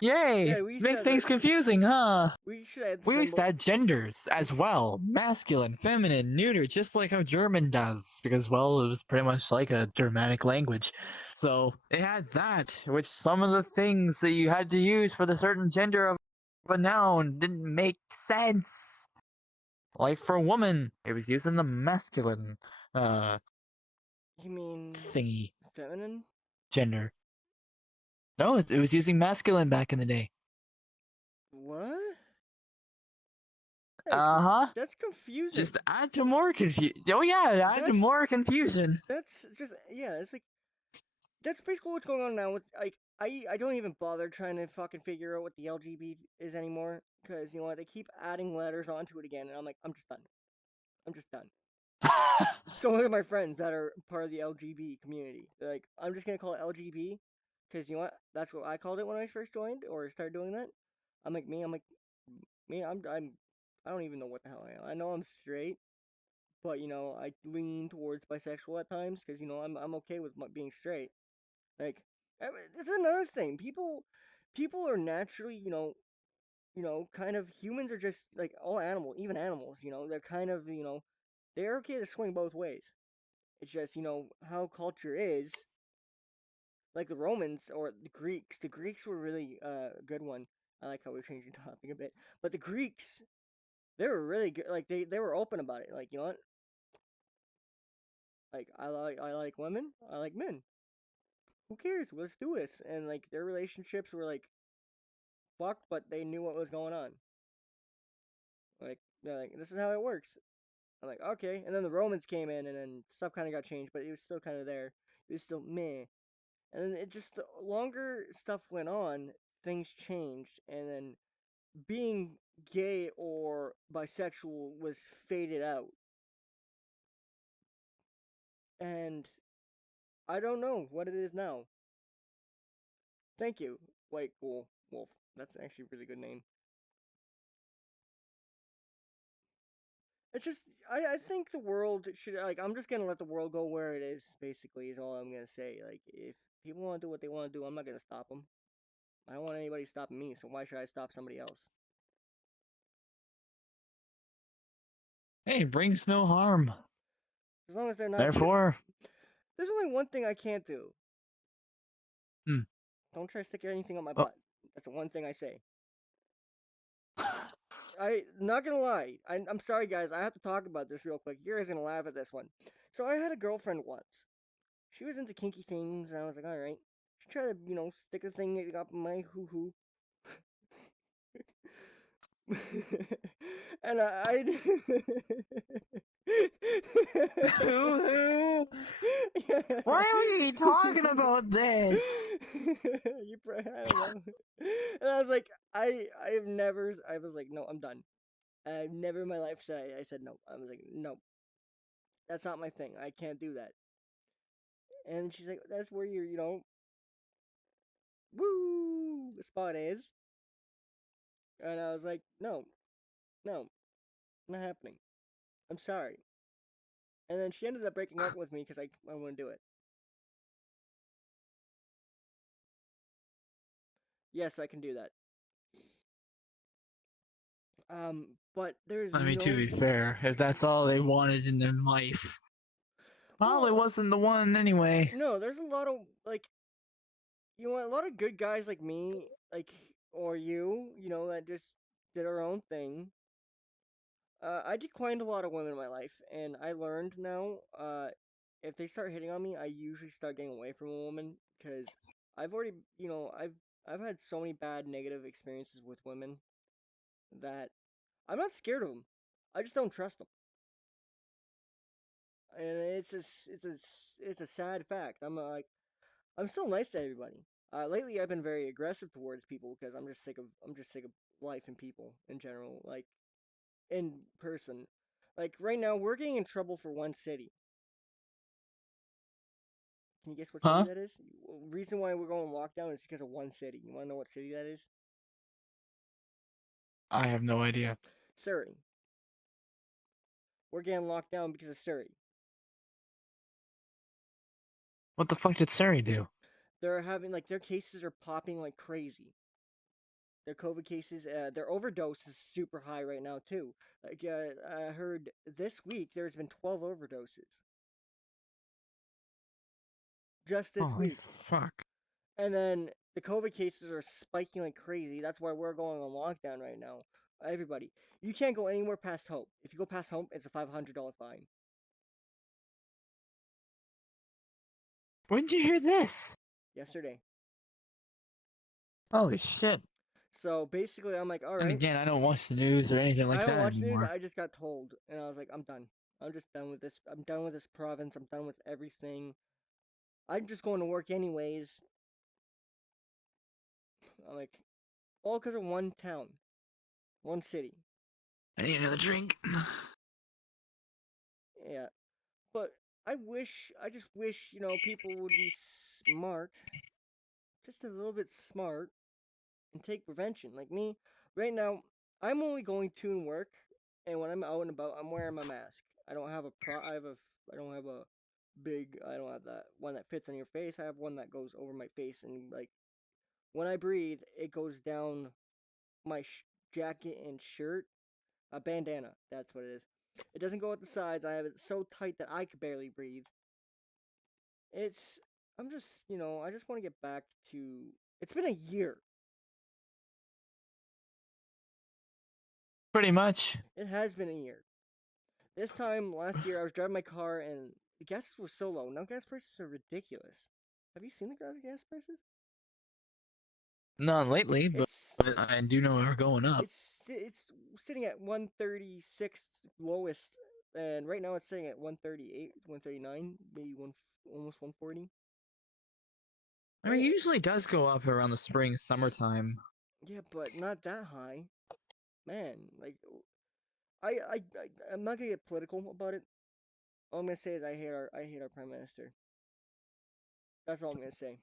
Yay! Yeah, we used to Make have things like confusing, huh? we should add We used to symbol. add genders as well. Masculine, feminine, neuter, just like how German does. Because, well, it was pretty much like a Germanic language. So, it had that, which some of the things that you had to use for the certain gender of a noun didn't make sense. Like for woman, it was using the masculine You mean thingy feminine? gender. No, it was using masculine back in the day. What? Uh huh. That's confusing. Just add to more confusion. Oh yeah, add to That's more confusion. that's just yeah. It's like that's basically what's going on now. With like I don't even bother trying to fucking figure out what the LGBT is anymore because you know what they keep adding letters onto it again, and I'm like I'm just done. I'm just done. So are my friends that are part of the LGB community. They're like, I'm just gonna call it LGB because you know what? That's what I called it when I first joined or started doing that. I'm like me. I don't even know what the hell I am. I know I'm straight, but you know I lean towards bisexual at times because you know I'm okay with being straight. Like it's another thing. People are naturally kind of humans are just like all even animals. You know they're kind of they're okay to swing both ways. It's just how culture is. Like the Romans or the Greeks. The Greeks were really a good one. I like how we're changing topic a bit, but the Greeks they were really good. Like they were open about it. Like you know what? Like I like women. I like men. Who cares? Let's do this. And like their relationships were like fucked, but they knew what was going on. Like they're like this is how it works. I'm like okay. And then the Romans came in, and then stuff kind of got changed, but it was still kind of there. It was still meh. And then it just the longer stuff went on, things changed, and then being gay or bisexual was faded out. And I don't know what it is now. Thank you, White Wolf. That's actually a really good name. It's just I think the world should like I'm just gonna let the world go where it is. Basically, is all I'm gonna say. Like if people want to do what they want to do, I'm not gonna stop them. I don't want anybody stopping me, so why should I stop somebody else? Hey, brings no harm. As long as they're not. Therefore, There's only one thing I can't do. hmm. Don't try to stick anything on my Oh, butt. That's the one thing I say. I not gonna lie. I'm sorry, guys. I have to talk about this real quick. You guys gonna laugh at this one. So I had a girlfriend once. She was into kinky things, and I was like, all right. She tried to, stick a thing up my hoo hoo. And why are we talking about this? I don't know. And I was like, I was like, no, I'm done. I've never in my life said I said no. I was like, no, that's not my thing. I can't do that. And she's like, that's where your, woo, the spot is. And I was like, no, no, not happening. I'm sorry. And then she ended up breaking up with me because I wouldn't do it. Yes, I can do that. But there's I mean, to be fair, if that's all they wanted in their life, probably well, wasn't the one anyway. no, there's a lot of like, a lot of good guys like me, like or that just did our own thing. I declined a lot of women in my life, and I learned now. If they start hitting on me, I usually start getting away from a woman because I've already, I've had so many bad negative experiences with women that I'm not scared of them. I just don't trust them, and it's a sad fact. I'm still nice to everybody. Lately, I've been very aggressive towards people because I'm just sick of life and people in general. Like in person. Like right now, we're getting in trouble for one city. Can you guess what city Huh? that is? Reason why we're going lockdown is because of one city. You want to know what city that is? I have no idea. Surrey. We're getting locked down because of Surrey. What the fuck did Sari do? They're having like their cases are popping like crazy. Their COVID cases, their overdose is super high right now too. Like I heard this week there's been 12 overdoses just this Holy week. fuck. And then the COVID cases are spiking like crazy. That's why we're going on lockdown right now. Everybody, you can't go anywhere past home. If you go past home, it's a $500 fine. When did you hear this? Yesterday. Holy shit. So basically, I'm like, all And right. again, I don't watch the news or anything I like don't that watch the news. anymore. I just got told, and I was like, I'm done. I'm just done with this. I'm done with this province. I'm done with everything. I'm just going to work anyways. I'm like, all because of one town, one city. I need another drink. Yeah, but I just wish, people would be smart, just a little bit smart, and take prevention. Like me, right now, I'm only going to and work, and when I'm out and about, I'm wearing my mask. I don't have a pro. I don't have a big. I don't have that one that fits on your face. I have one that goes over my face, and like when I breathe, it goes down my jacket and shirt. A bandana. That's what it is. It doesn't go at the sides. I have it so tight that I could barely breathe. It's. I'm just, I just want to get back to. It's been a year. Pretty much. It has been a year. This time last year, I was driving my car and the gas were so low. Now gas prices are ridiculous. Have you seen the gas prices? Not lately, but It's I do know we're going up. it's sitting at 136 lowest, and right now it's sitting at 138, 139, maybe one almost 140. I mean, it usually does go up around the spring, summertime. Yeah, but not that high, man. Like I'm not gonna get political about it. All I'm gonna say is I hate our prime minister. That's all I'm gonna say.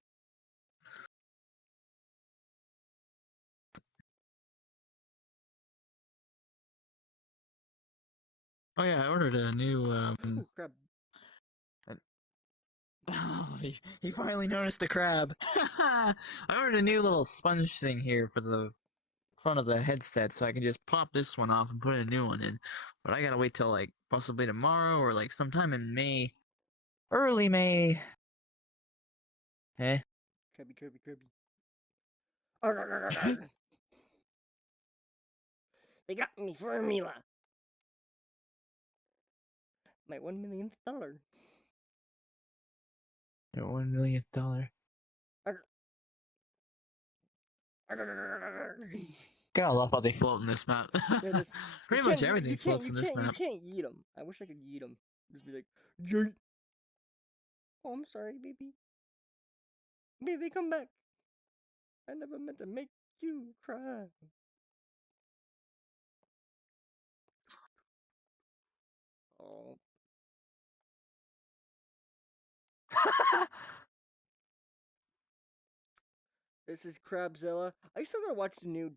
Oh yeah, I ordered a new. Ooh, crap. Oh, he finally noticed the crab. I ordered a new little sponge thing here for the front of the headset, so I can just pop this one off and put a new one in. But I gotta wait till like possibly tomorrow or like sometime in May, early May. Eh? Kirby, Kirby, Kirby. Arr, arr, arr, arr. They got me for a Mila. My $1 million. Your $1 million. Arr, arr, arr, arr. Gotta love how they float in this map. Yeah, just you Pretty can't much you, everything floats in this you map. can't eat them. I wish I could eat them. Just be like, yeet. Oh, I'm sorry, baby. Baby, come back. I never meant to make you cry. Oh, this is Crabzilla. I still gotta watch the new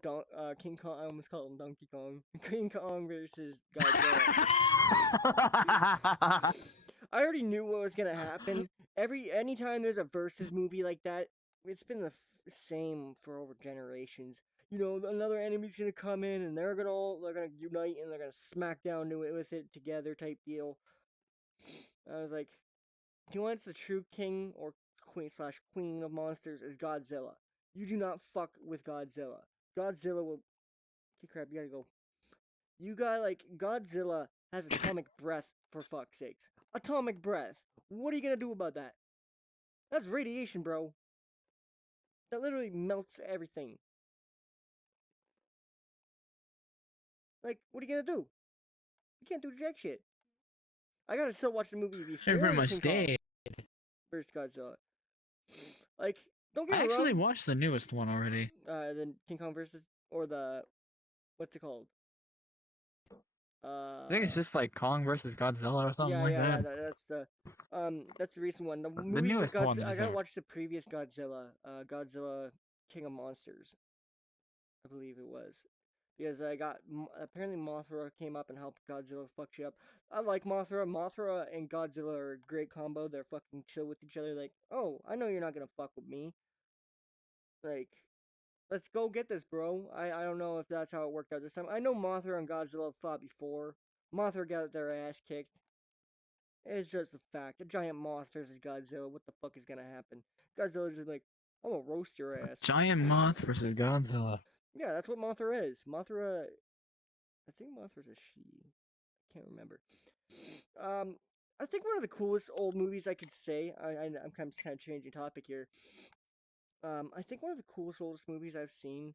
King Kong. I almost called him Donkey Kong. King Kong versus Godzilla. I already knew what was gonna happen. Anytime there's a versus movie like that, it's been the same for over generations. Another enemy's gonna come in and they're gonna unite and they're gonna smack down to it with it together type deal. I was like, he wants the true king or queen of monsters is Godzilla. You do not fuck with Godzilla. Godzilla will. Okay, crap, you gotta go. You got like Godzilla has atomic breath for fuck's sakes. Atomic breath. What are you gonna do about that? That's radiation, bro. That literally melts everything. Like, what are you gonna do? You can't do jack shit. I gotta still watch the movie Should before pretty the much King Kong stay. versus Godzilla. Like, don't get I me actually wrong. watched the newest one already. The King Kong versus or the what's it called? I think it's just like Kong versus Godzilla or something like Yeah. that. That's the recent one. The The movie with newest one Godzilla. I is gotta watch the previous Godzilla. Godzilla King of Monsters. I believe it was. Because I got apparently Mothra came up and helped Godzilla fuck shit up. I like Mothra. Mothra and Godzilla are a great combo. They're fucking chill with each other. Like, oh, I know you're not gonna fuck with me. Like, let's go get this, bro. I don't know if that's how it worked out this time. I know Mothra and Godzilla fought before. Mothra got their ass kicked. It's just a fact. A giant moth versus Godzilla. What the fuck is gonna happen? Godzilla's just like, I'm gonna roast your ass. Giant Moth versus Godzilla. Yeah, that's what Mothra is. Mothra. I think Mothra's a she. I can't remember. I think one of the coolest old movies I could say. I'm kind of changing topic here. I think one of the coolest oldest movies I've seen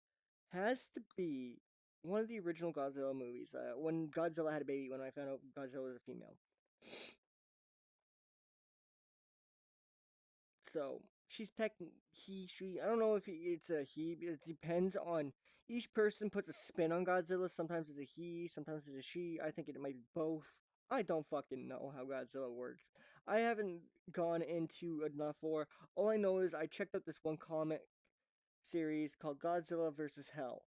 has to be one of the original Godzilla movies. When Godzilla had a baby. When I found out Godzilla was a female. So she's she. I don't know if it's a he. It depends on each person puts a spin on Godzilla. Sometimes it's a he. Sometimes it's a she. I think it might be both. I don't fucking know how Godzilla works. I haven't gone into enough lore. All I know is I checked out this one comic series called Godzilla versus Hell.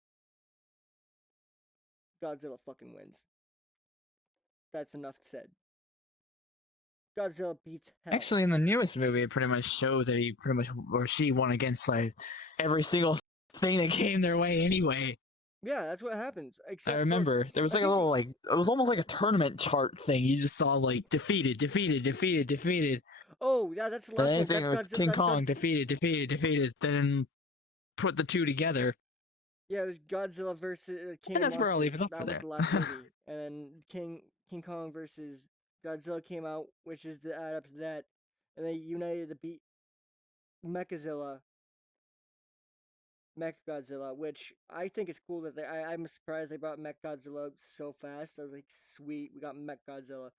Godzilla fucking wins. That's enough said. Godzilla beats Hell. Actually, in the newest movie, it pretty much showed that he pretty much or she won against like every single thing that came their way anyway. Yeah, that's what happens. I Except for remember there was I like a think little like it was almost like a tournament chart thing. You just saw like defeated, defeated, defeated, defeated. oh yeah, that's the And last one. anything That's with Godzilla. King That's Kong defeated, defeated, defeated. Then put the two together, yeah, it was Godzilla versus King and of that's where I'll leave Monsters. it up for That was there. the last movie, and then King Kong versus Godzilla came out, which is the add up to that, and they united to beat Mechazilla, Mechagodzilla, which I think is cool that I'm surprised they brought Mechagodzilla so fast. I was like, sweet, we got Mechagodzilla.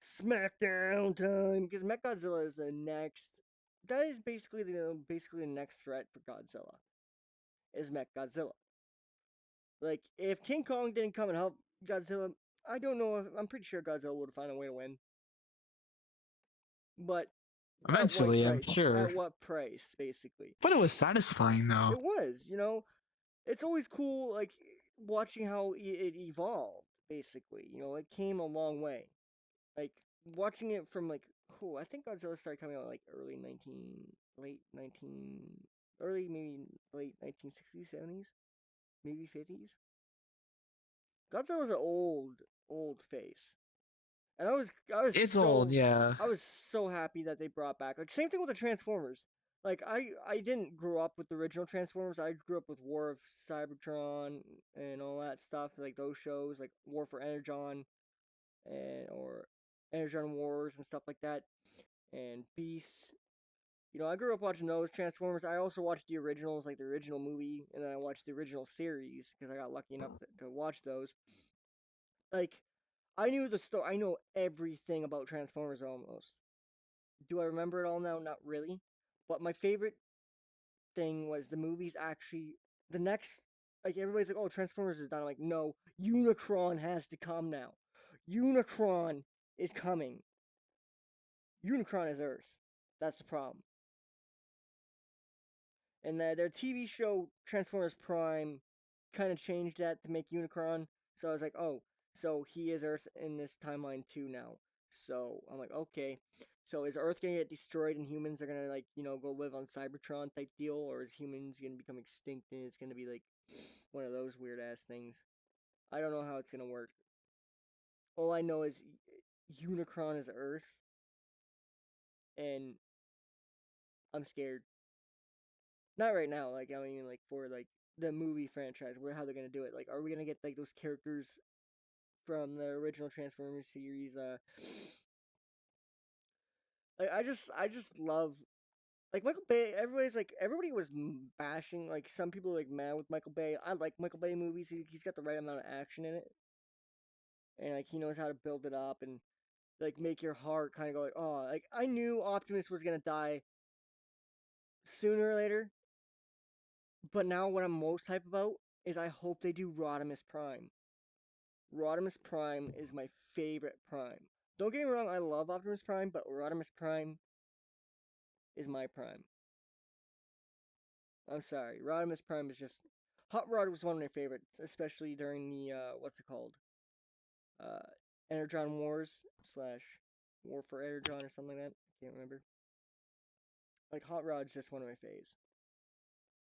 Smackdown time, because Mechagodzilla is the next. That is basically the next threat for Godzilla. Is Mechagodzilla. Like, if King Kong didn't come and help Godzilla, I don't know if I'm pretty sure Godzilla would have found a way to win. But at what Eventually, I'm price? sure, At what price, basically? but it was satisfying though. It was, it's always cool, like, watching how it evolved, basically. It came a long way. Like, watching it from, like, cool. I think Godzilla started coming out, like, late 19, early, maybe late 1960s, 70s, maybe 50s. Godzilla's an old face. And It's old, yeah. I was so happy that they brought back, like, same thing with the Transformers. Like, I didn't grow up with the original Transformers. I grew up with War of Cybertron and all that stuff, like those shows, like War for Energon or Energon Wars and stuff like that, and Beasts. I grew up watching those Transformers. I also watched the originals, like the original movie, and then I watched the original series because I got lucky enough to watch those. Like, I knew the story. I know everything about Transformers almost. Do I remember it all now? Not really. But my favorite thing was the movies actually. The next, like, everybody's like, "Oh, Transformers is done." I'm like, no, Unicron has to come now. Unicron is coming. Unicron is Earth. That's the problem. And their TV show Transformers Prime kind of changed that to make Unicron. So I was like, oh, so he is Earth in this timeline too now. So I'm like, okay. So is Earth gonna get destroyed and humans are gonna, like, go live on Cybertron type deal, or is humans gonna become extinct and it's gonna be like one of those weird ass things? I don't know how it's gonna work. All I know is Unicron is Earth, and I'm scared. Not right now. Like, I mean, like, for like the movie franchise, how they're gonna do it. Like, are we gonna get like those characters from the original Transformers series? Like, I just love, like, Michael Bay. Everybody was bashing. Like, some people are, like, mad with Michael Bay. I like Michael Bay movies. He's got the right amount of action in it, and like he knows how to build it up and like make your heart kind of go like, oh, like I knew Optimus was gonna die sooner or later, but now what I'm most hype about is I hope they do Rodimus Prime. Rodimus Prime is my favorite Prime. Don't get me wrong, I love Optimus Prime, but Rodimus Prime is my Prime. I'm sorry, Rodimus Prime is just. Hot Rod was one of my favorites, especially during the what's it called, uh, Energon Wars slash War for Energon or something like that. I can't remember. Like, Hot Rod's just one of my faves.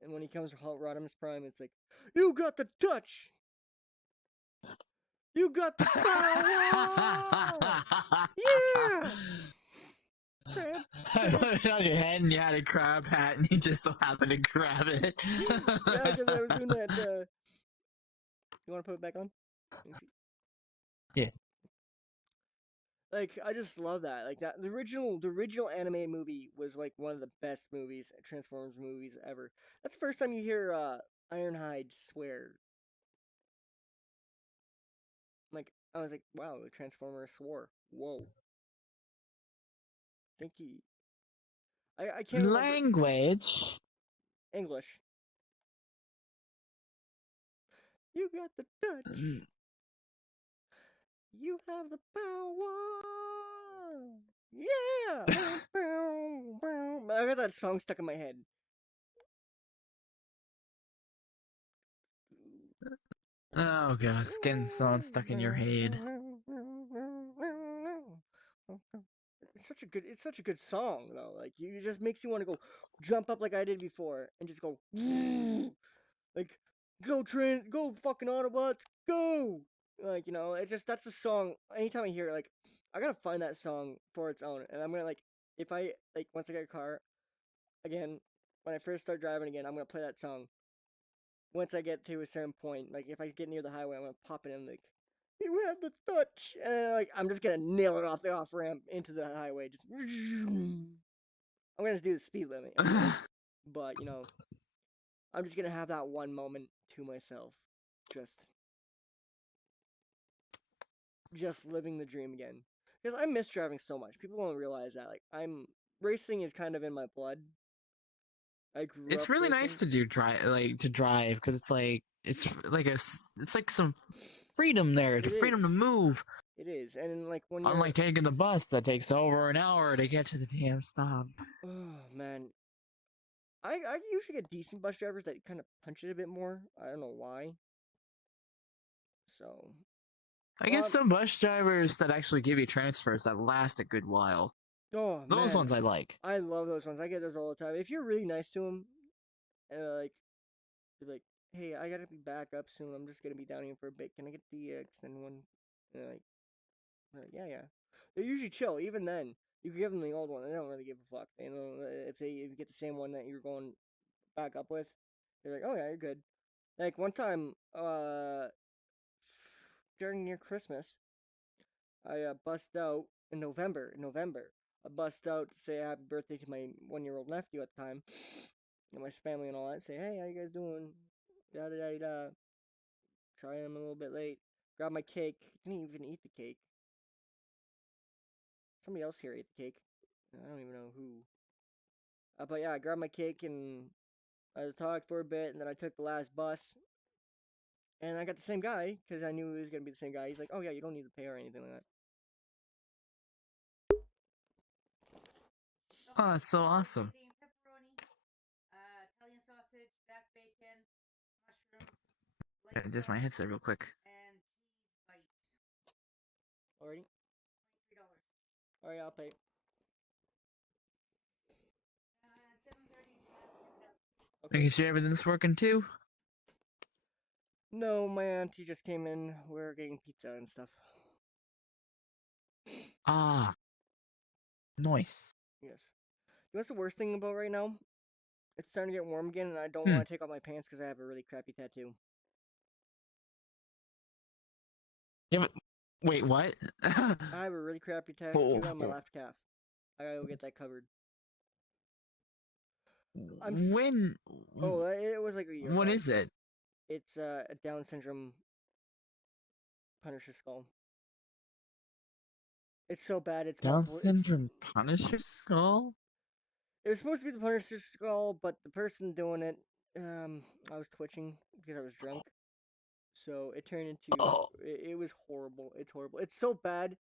And when he comes with Hot Rodimus Prime, it's like, you got the touch, you got the power, yeah, crab, I crab. put it on your head and you had a crab hat and you just so happened to grab it. Yeah, because I was doing that. You want to put it back on? Yeah. Like, I just love that. Like, that the original animated movie was like one of the best movies, Transformers movies ever. That's the first time you hear Ironhide swear. Like, I was like, wow, the Transformer swore. Whoa. Think he. I can't remember Language. English. You got the touch. You have the power. Yeah. I got that song stuck in my head. Oh gosh, it's getting so stuck in your head. It's such a good song though. Like it just makes you want to go jump up like I did before and just go like go fucking Autobots, go. Like, it's just that's the song. Anytime I hear it, like I gotta find that song for its own. And I'm gonna like if I like once I get a car again, when I first start driving again, I'm gonna play that song. Once I get to a certain point, like if I get near the highway, I'm gonna pop it in like you have the touch, and like I'm just gonna nail it off the off ramp into the highway. Just I'm gonna do the speed limit, of course, but I'm just gonna have that one moment to myself, just just living the dream again. Because I miss driving so much. People don't realize that. Like I'm racing is kind of in my blood. I grew It's up really nice racing. to drive because it's like some freedom there, the It freedom to is. move. It is. And like when you're Unlike taking the bus that takes over an hour to get to the damn stop. oh man, I usually get decent bus drivers that kind of punch it a bit more. I don't know why. So, I get well, some bus drivers that actually give you transfers that last a good while. oh Those man, ones I like. I love those ones. I get those all the time. If you're really nice to them, and like they're like, "Hey, I gotta be back up soon. I'm just gonna be down here for a bit. Can I get the extended one?" And they're like, yeah, yeah. They're usually chill. Even then, you can give them the old one. They don't really give a fuck. If you get the same one that you're going back up with, they're like, "Oh yeah, you're good." Like one time, during near Christmas, I bust out in November. I bust out to say happy birthday to my 1 year old nephew at the time, and my family and all that. Say, hey, how you guys doing? Yada yada yada. Sorry, I'm a little bit late. Grab my cake. Didn't even eat the cake. Somebody else here ate the cake. I don't even know who. But yeah, I grabbed my cake and I was talking for a bit, and then I took the last bus, and I got the same guy because I knew it was gonna be the same guy. He's like, "Oh yeah, you don't need to pay or anything like that." Oh, that's so awesome. Just my headset real quick. Alrighty. Alright, I'll pay. Okay. Making sure everything's working too. No, my auntie just came in. We're getting pizza and stuff. Ah, nice. Yes. You know what's the worst thing about right now? It's starting to get warm again, and I don't Hmm. want to take off my pants because I have a really crappy tattoo. Yeah, but wait, what? I have a really crappy Oh, tattoo on my left calf. I gotta go get that covered. I'm. when? Oh, it was like a year What ago. is it? It's a Down syndrome Punisher skull. It's so bad. It's Down multiple. It's syndrome Punisher skull? It was supposed to be the Punisher skull, but the person doing it, I was twitching because I was drunk, so it turned into. Oh. It was horrible. It's horrible. It's so bad.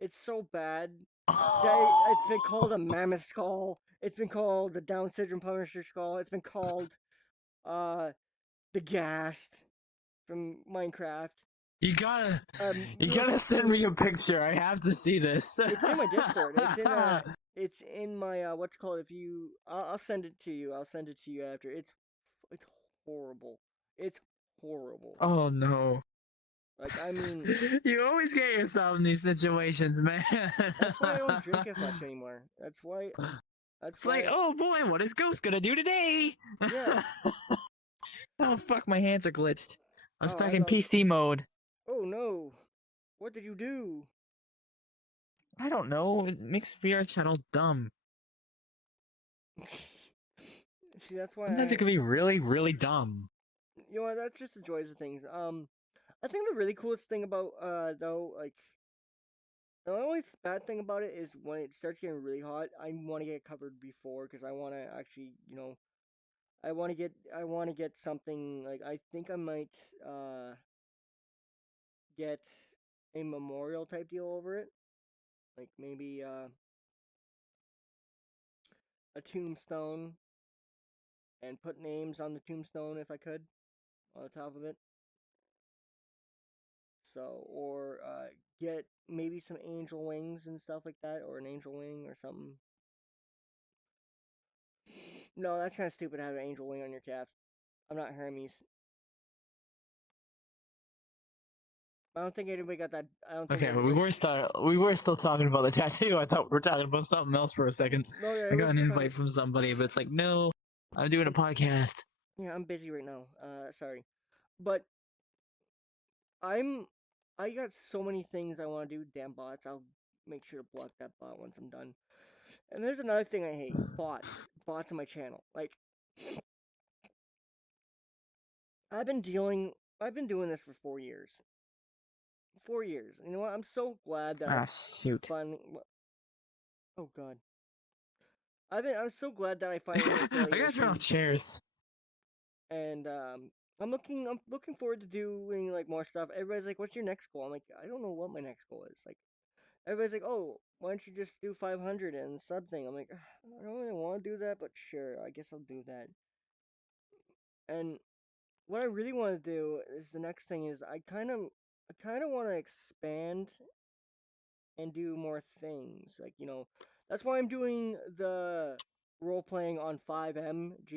It's so bad that it's been called a Oh. mammoth skull. It's been called the Down syndrome Punisher skull. It's been called uh the Ghast from Minecraft. You gotta, you gotta send Spur- me a picture. I have to see this. It's in my Discord. It's in my what's called. If you, I'll send it to you. I'll send it to you after. It's horrible. It's horrible. Oh no. Like I mean, You always get yourself in these situations, man. that's why I don't drink as much anymore. That's why. That's It's like, why. oh boy, what is Ghost gonna do today? Yeah. Oh fuck, my hands are glitched. I'm Oh, I stuck in love. PC mode. Oh no. What did you do? I don't know. It makes VR chat all dumb. See, that's why Sometimes it I. can be really, really dumb. You know what? That's just the joys of things. I think the really coolest thing about though, like the only bad thing about it is when it starts getting really hot. I want to get covered before because I want to actually, I want to get something like I think I might get a memorial type deal over it, like maybe a tombstone, and put names on the tombstone if I could on the top of it. So, or get maybe some angel wings and stuff like that, or an angel wing or something. No, that's kind of stupid to have an angel wing on your calf. I'm not Hermes. I don't think anybody got that. I don't think Okay, everybody. we were still talking about the tattoo. I thought we were talking about something else for a second. No, yeah, I we're got an still talking. invite from somebody, but it's like, no, I'm doing a I'm, podcast. yeah, I'm busy right now. Sorry, but I'm. I got so many things I want to do. Damn bots. I'll make sure to block that bot once I'm done. And there's another thing I hate: bots. Bots on my channel. Like, I've been dealing. I've been doing this for 4 years. 4 years. You know what? I'm so glad that I Ah, shoot. finally. Oh God. I'm so glad that I finally hit I gotta turn off affiliation, the chairs. and I'm looking forward to doing like more stuff. Everybody's like, "What's your next goal?" I'm like, I don't know what my next goal is. Like, everybody's like, "Oh, why don't you just do 500 and something?" I'm like, I don't really want to do that, but sure, I guess I'll do that. And what I really want to do is the next thing is I kind of want to expand and do more things. Like, that's why I'm doing the role playing on 5M. If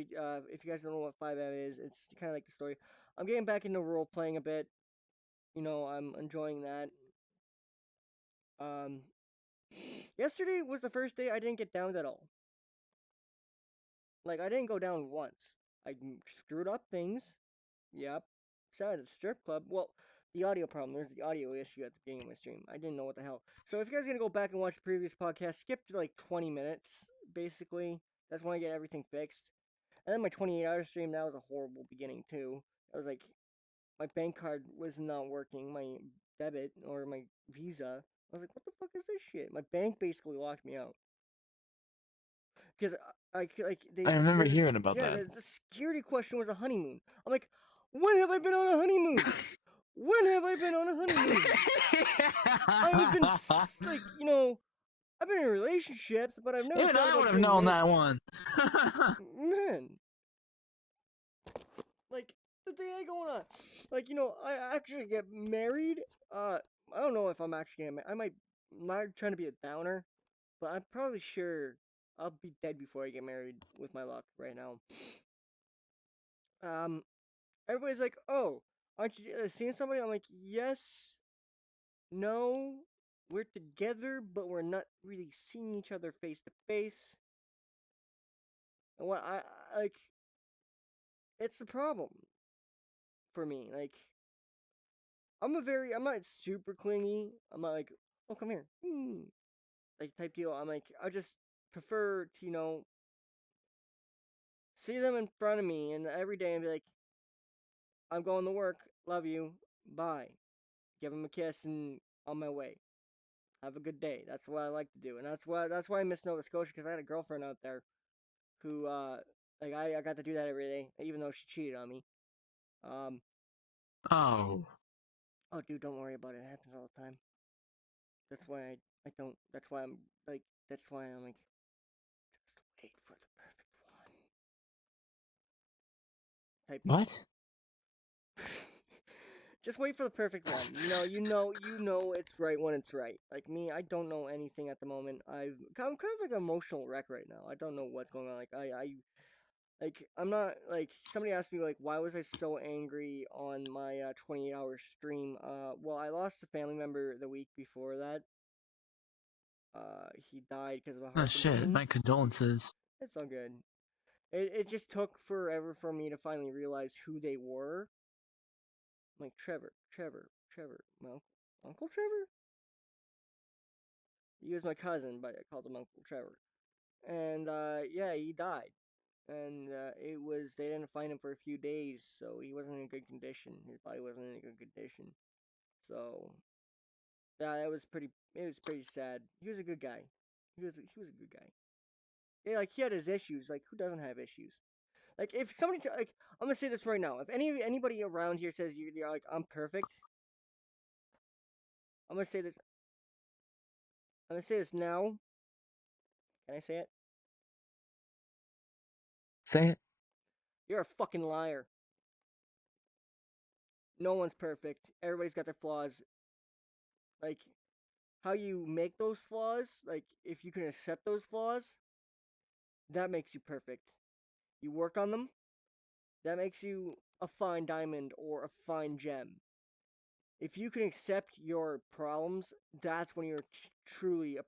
you guys don't know what 5M is, it's kind of like the story. I'm getting back into role playing a bit. I'm enjoying that. Um, Yesterday was the first day I didn't get downed at all. Like, I didn't go down once. I screwed up things. Yep. Sat at a strip club. Well, the audio problem. There's the audio issue at the beginning of my stream. I didn't know what the hell. So if you guys are gonna go back and watch the previous podcast, skip to like 20 minutes, basically. That's when I get everything fixed. And then my 28-hour stream, that was a horrible beginning too. I was like, my bank card was not working, my debit or my Visa. I was like, what the fuck is this shit? My bank basically locked me out because I like I they remember there's hearing about yeah that. the security question was a honeymoon. I'm like, when have I been on a honeymoon? When have I been on a honeymoon? I've been like I've been in relationships, but I've never Even thought I would about have getting known married. that one. Man, like the day I go on, like I actually get married. I don't know if I'm actually gonna. I might I'm not trying to be a downer, but I'm probably sure I'll be dead before I get married with my luck right now. Um, Everybody's like, "Oh, aren't you seeing somebody?" I'm like, "Yes, no, we're together, but we're not really seeing each other face to face." And what like, it's a problem for me. Like, I'm not super clingy. I'm not like, "Oh, come here," like type deal. I'm like, I just prefer to see them in front of me and every day and be like, "I'm going to work. Love you. Bye." Give them a kiss and on my way. Have a good day. That's what I like to do, and that's why I miss Nova Scotia because I had a girlfriend out there who like I got to do that every day, even though she cheated on me. Um, Oh. oh dude, don't worry about it. It happens all the time. That's why I don't. That's why I'm like. That's why I'm like. Just wait for the perfect one. Type deal. What? Just wait for the perfect one. You know it's right when it's right. Like me, I don't know anything at the moment. I'm kind of like an emotional wreck right now. I don't know what's going on. Like like I'm not like somebody asked me like why was I so angry on my 28-hour stream? Well, I lost a family member the week before that. He died because of a Oh heart shit, condition. my condolences. It's all good. It just took forever for me to finally realize who they were. I'm like Trevor, my uncle Trevor. He was my cousin, but I called him Uncle Trevor. And yeah, he died. And it was they didn't find him for a few days, so he wasn't in good condition. His body wasn't in good condition. So yeah, that was pretty. It was pretty sad. He was a good guy. He was a good guy. Yeah, like he had his issues. Like who doesn't have issues? Like if somebody like I'm gonna say this right now. If anybody around here says you're like I'm perfect, I'm gonna say this. I'm gonna say this now. Can I say it? Say it. You're a fucking liar. No one's perfect. Everybody's got their flaws. Like, how you make those flaws, like, if you can accept those flaws, that makes you perfect. You work on them, that makes you a fine diamond or a fine gem. If you can accept your problems, that's when you're truly a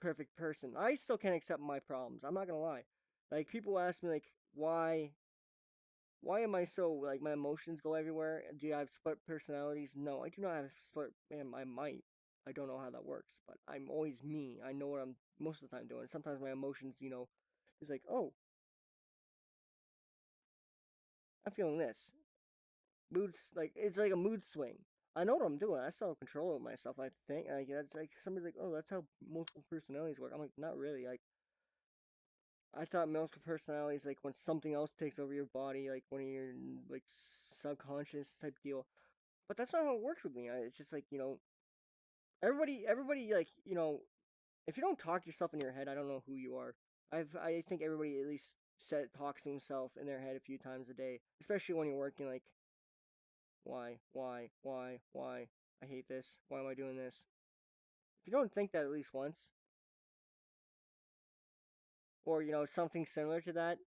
perfect person. I still can't accept my problems. I'm not gonna lie. Like, people ask me, like, why am I so, like, my emotions go everywhere? Do I have split personalities? No, I do not have split. Man, I might. I don't know how that works, but I'm always me. I know what I'm most of the time doing. Sometimes my emotions, it's like, oh, I'm feeling this. Moods, like, it's like a mood swing. I know what I'm doing. I still have control of myself, I think. Like, that's like, somebody's like, oh, that's how multiple personalities work. I'm like, not really. Like, I thought multiple personalities, like, when something else takes over your body, like, when you're, like, subconscious type deal. But that's not how it works with me. It's just like, everybody, like, if you don't talk yourself in your head, I don't know who you are. I think everybody at least talks to himself in their head a few times a day, especially when you're working. Like, why? I hate this. Why am I doing this? If you don't think that at least once, or something similar to that,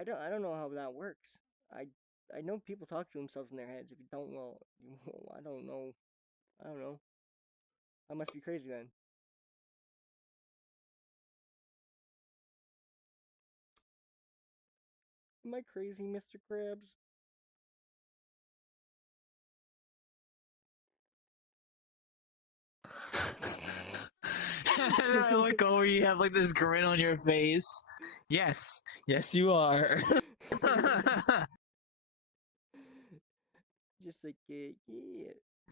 I don't know how that works. I I know people talk to themselves in their heads. If you don't, well, I don't know. I don't know. I must be crazy then. Am I crazy, Mr. Krabs? I look over, you have like this grin on your face. Yes, yes, you are. Just like, yeah.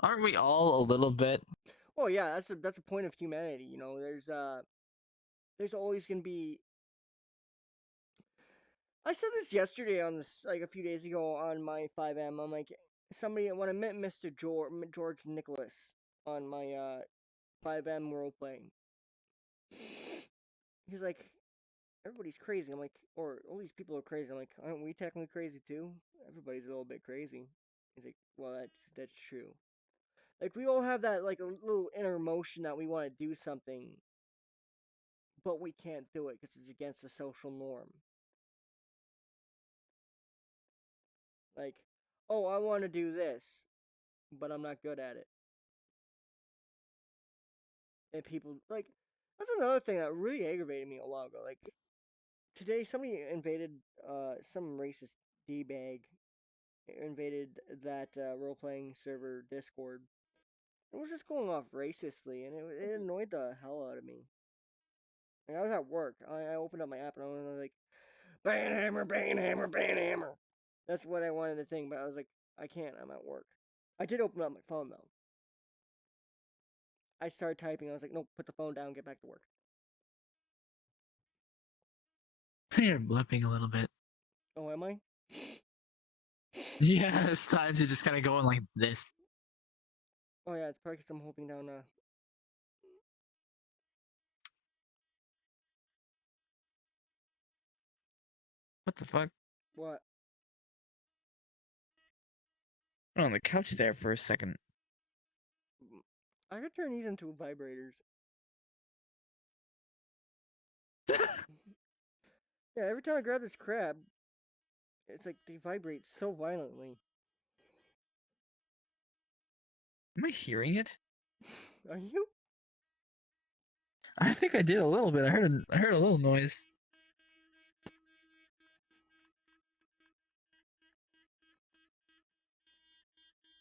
Aren't we all a little bit? Oh yeah, that's a point of humanity. There's always gonna be. I said this yesterday on this, like, a few days ago on my 5M. I'm like, somebody when I met Mr. George Nicholas on my 5M role playing. He's like, everybody's crazy. I'm like, or all these people are crazy. I'm like, aren't we technically crazy too? Everybody's a little bit crazy. He's like, well, that's true. Like, we all have that, like, a little inner emotion that we want to do something, but we can't do it because it's against the social norm. Like, oh, I want to do this, but I'm not good at it. And people, like, that's another thing that really aggravated me a while ago. Like, today, somebody invaded, some racist D bag invaded that role playing server Discord. It was just going off racistly, and it annoyed the hell out of me. Like, I was at work. I opened up my app and I was like, "Ban hammer, ban hammer, ban hammer." That's what I wanted to think, but I was like, I can't. I'm at work. I did open up my phone though. I started typing. I was like, no, put the phone down. Get back to work. You're blipping a little bit. Oh, am I? Yeah, it's time to just kind of go in like this. Oh yeah, it's probably because I'm holding down. What the fuck? What? Went on the couch there for a second. I could turn these into vibrators. Yeah, every time I grab this crab, it's like they vibrate so violently. Am I hearing it? Are you? I think I did a little bit. I heard a little noise.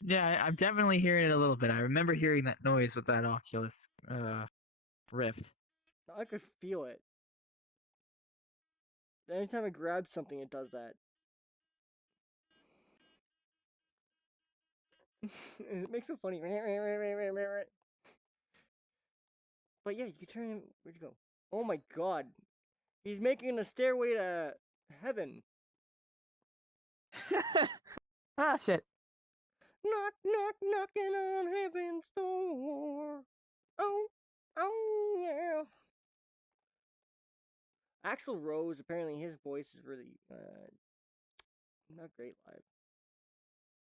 Yeah, I'm definitely hearing it a little bit. I remember hearing that noise with that Oculus Rift. I could feel it. Anytime I grab something, it does that. It makes it funny. But yeah, you can turn him. Where'd you go? Oh my god. He's making a stairway to heaven. Ah, shit. knock, knock, knocking on heaven's door. Oh, oh, yeah. Axl Rose, apparently his voice is really not great live.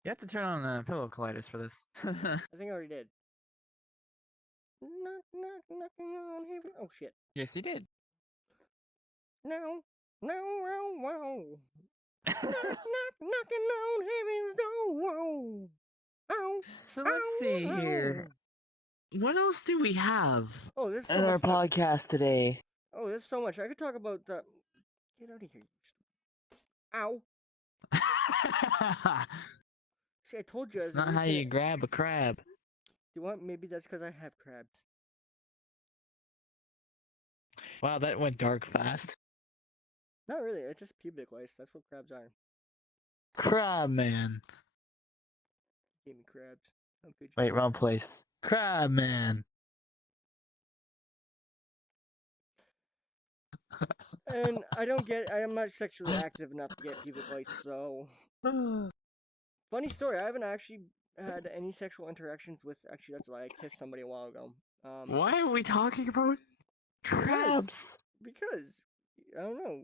You have to turn on Pillow Colliders for this. I think I already did. Knock, knock, knocking on heaven. Oh shit. Yes, you did. No, no, wow, wow. Knock, knock, knocking on heaven's door. Oh, So let's oh, see here. oh. What else do we have Oh, there's so in our much stuff. podcast today? Oh, there's so much. I could talk about. Get out of here. Ow. See, I told you I It's was at not least how gonna. you grab a crab. Do you want? Maybe that's because I have crabs. Wow, that went dark fast. Not really. It's just pubic lice. That's what crabs are. Crab man. Gave me crabs. How could you? Wait, wrong place. Crab man. And I don't get. I'm not sexually active enough to get pubic lice. So, funny story. I haven't actually had any sexual interactions with. Actually, that's a lie. I kissed somebody a while ago. Why are we talking about crabs? Because I don't know.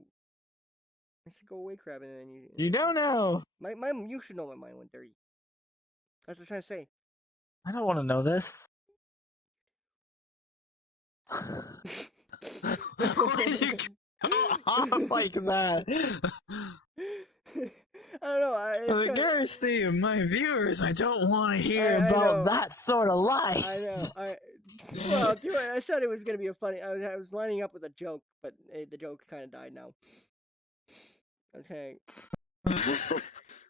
It's a go away crab, and then you. You don't know. You should know my mind went dirty. That's what I'm trying to say. I don't want to know this. Why did you go off like that? I don't know. For the courtesy of my viewers, I don't want to hear I about know. that sort of life. I know. Well, I thought it was gonna be a funny. I was lining up with a joke, but the joke kind of died now. I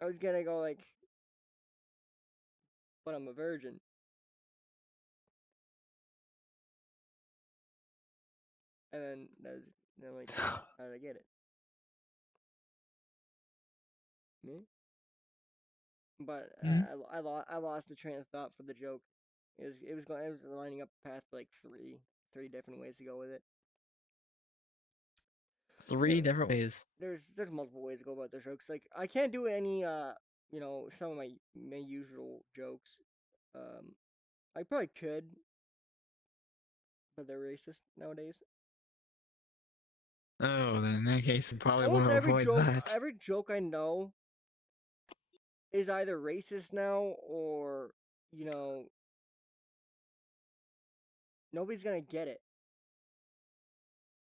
was gonna go like, but I'm a virgin. And then then like, how did I get it? Me? But I lost the train of thought for the joke. It was lining up a path for like three different ways to go with it. Three different ways. There's multiple ways to go about the jokes. Like I can't do any some of my usual jokes. I probably could, but they're racist nowadays. Oh, then in that case, I probably Almost want to every avoid joke, that. every joke I know is either racist now or nobody's gonna get it,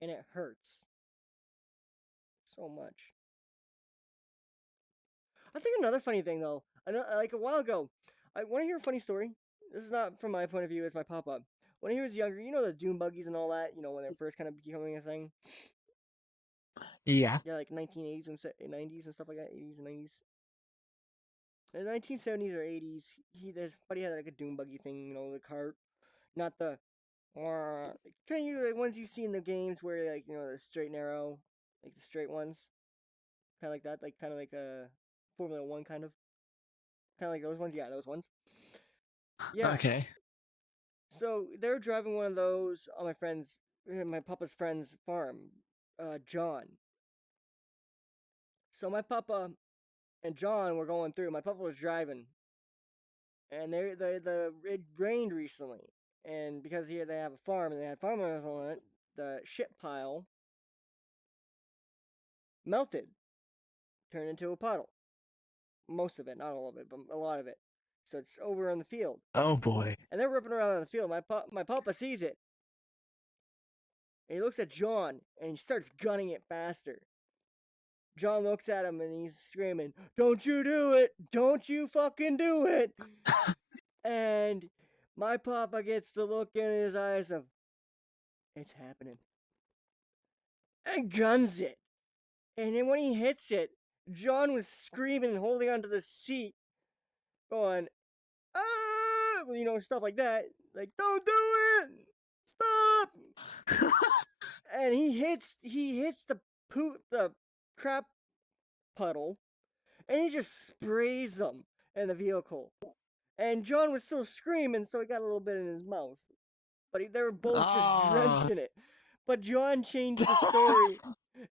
and it hurts so much. I think another funny thing though, I know, like a while ago, I want to hear a funny story. This is not from my point of view as my pop-up. When he was younger, the dune buggies and all that, when they're first kind of becoming a thing. Yeah. Yeah, like 1980s and 90s and stuff like that, 80s and 90s. In the 1970s or 80s, his buddy had like a dune buggy thing, the cart, not the kind of like ones you see in the games where like the straight and narrow, like the straight ones, kind of like that, like kind of like a Formula One kind of like those ones. Yeah, those ones. Yeah. Okay. So they were driving one of those on my papa's friend's farm, John. So my papa and John were going through. My papa was driving, and it rained recently, and because here they have a farm and they had farmers on it, the shit pile melted, turned into a puddle. Most of it, not all of it, but a lot of it. So it's over in the field. Oh boy. And they're ripping around in the field. My papa sees it. And he looks at John and he starts gunning it faster. John looks at him and he's screaming, "Don't you do it! Don't you fucking do it!" And my papa gets the look in his eyes of, "It's happening." And guns it. And then when he hits it, John was screaming and holding onto the seat, going, "Ah!" Stuff like that. Like, "Don't do it! Stop!" And he hits the crap puddle, and he just sprays them in the vehicle. And John was still screaming, so he got a little bit in his mouth. But they were both just drenched in it. But John changed the story.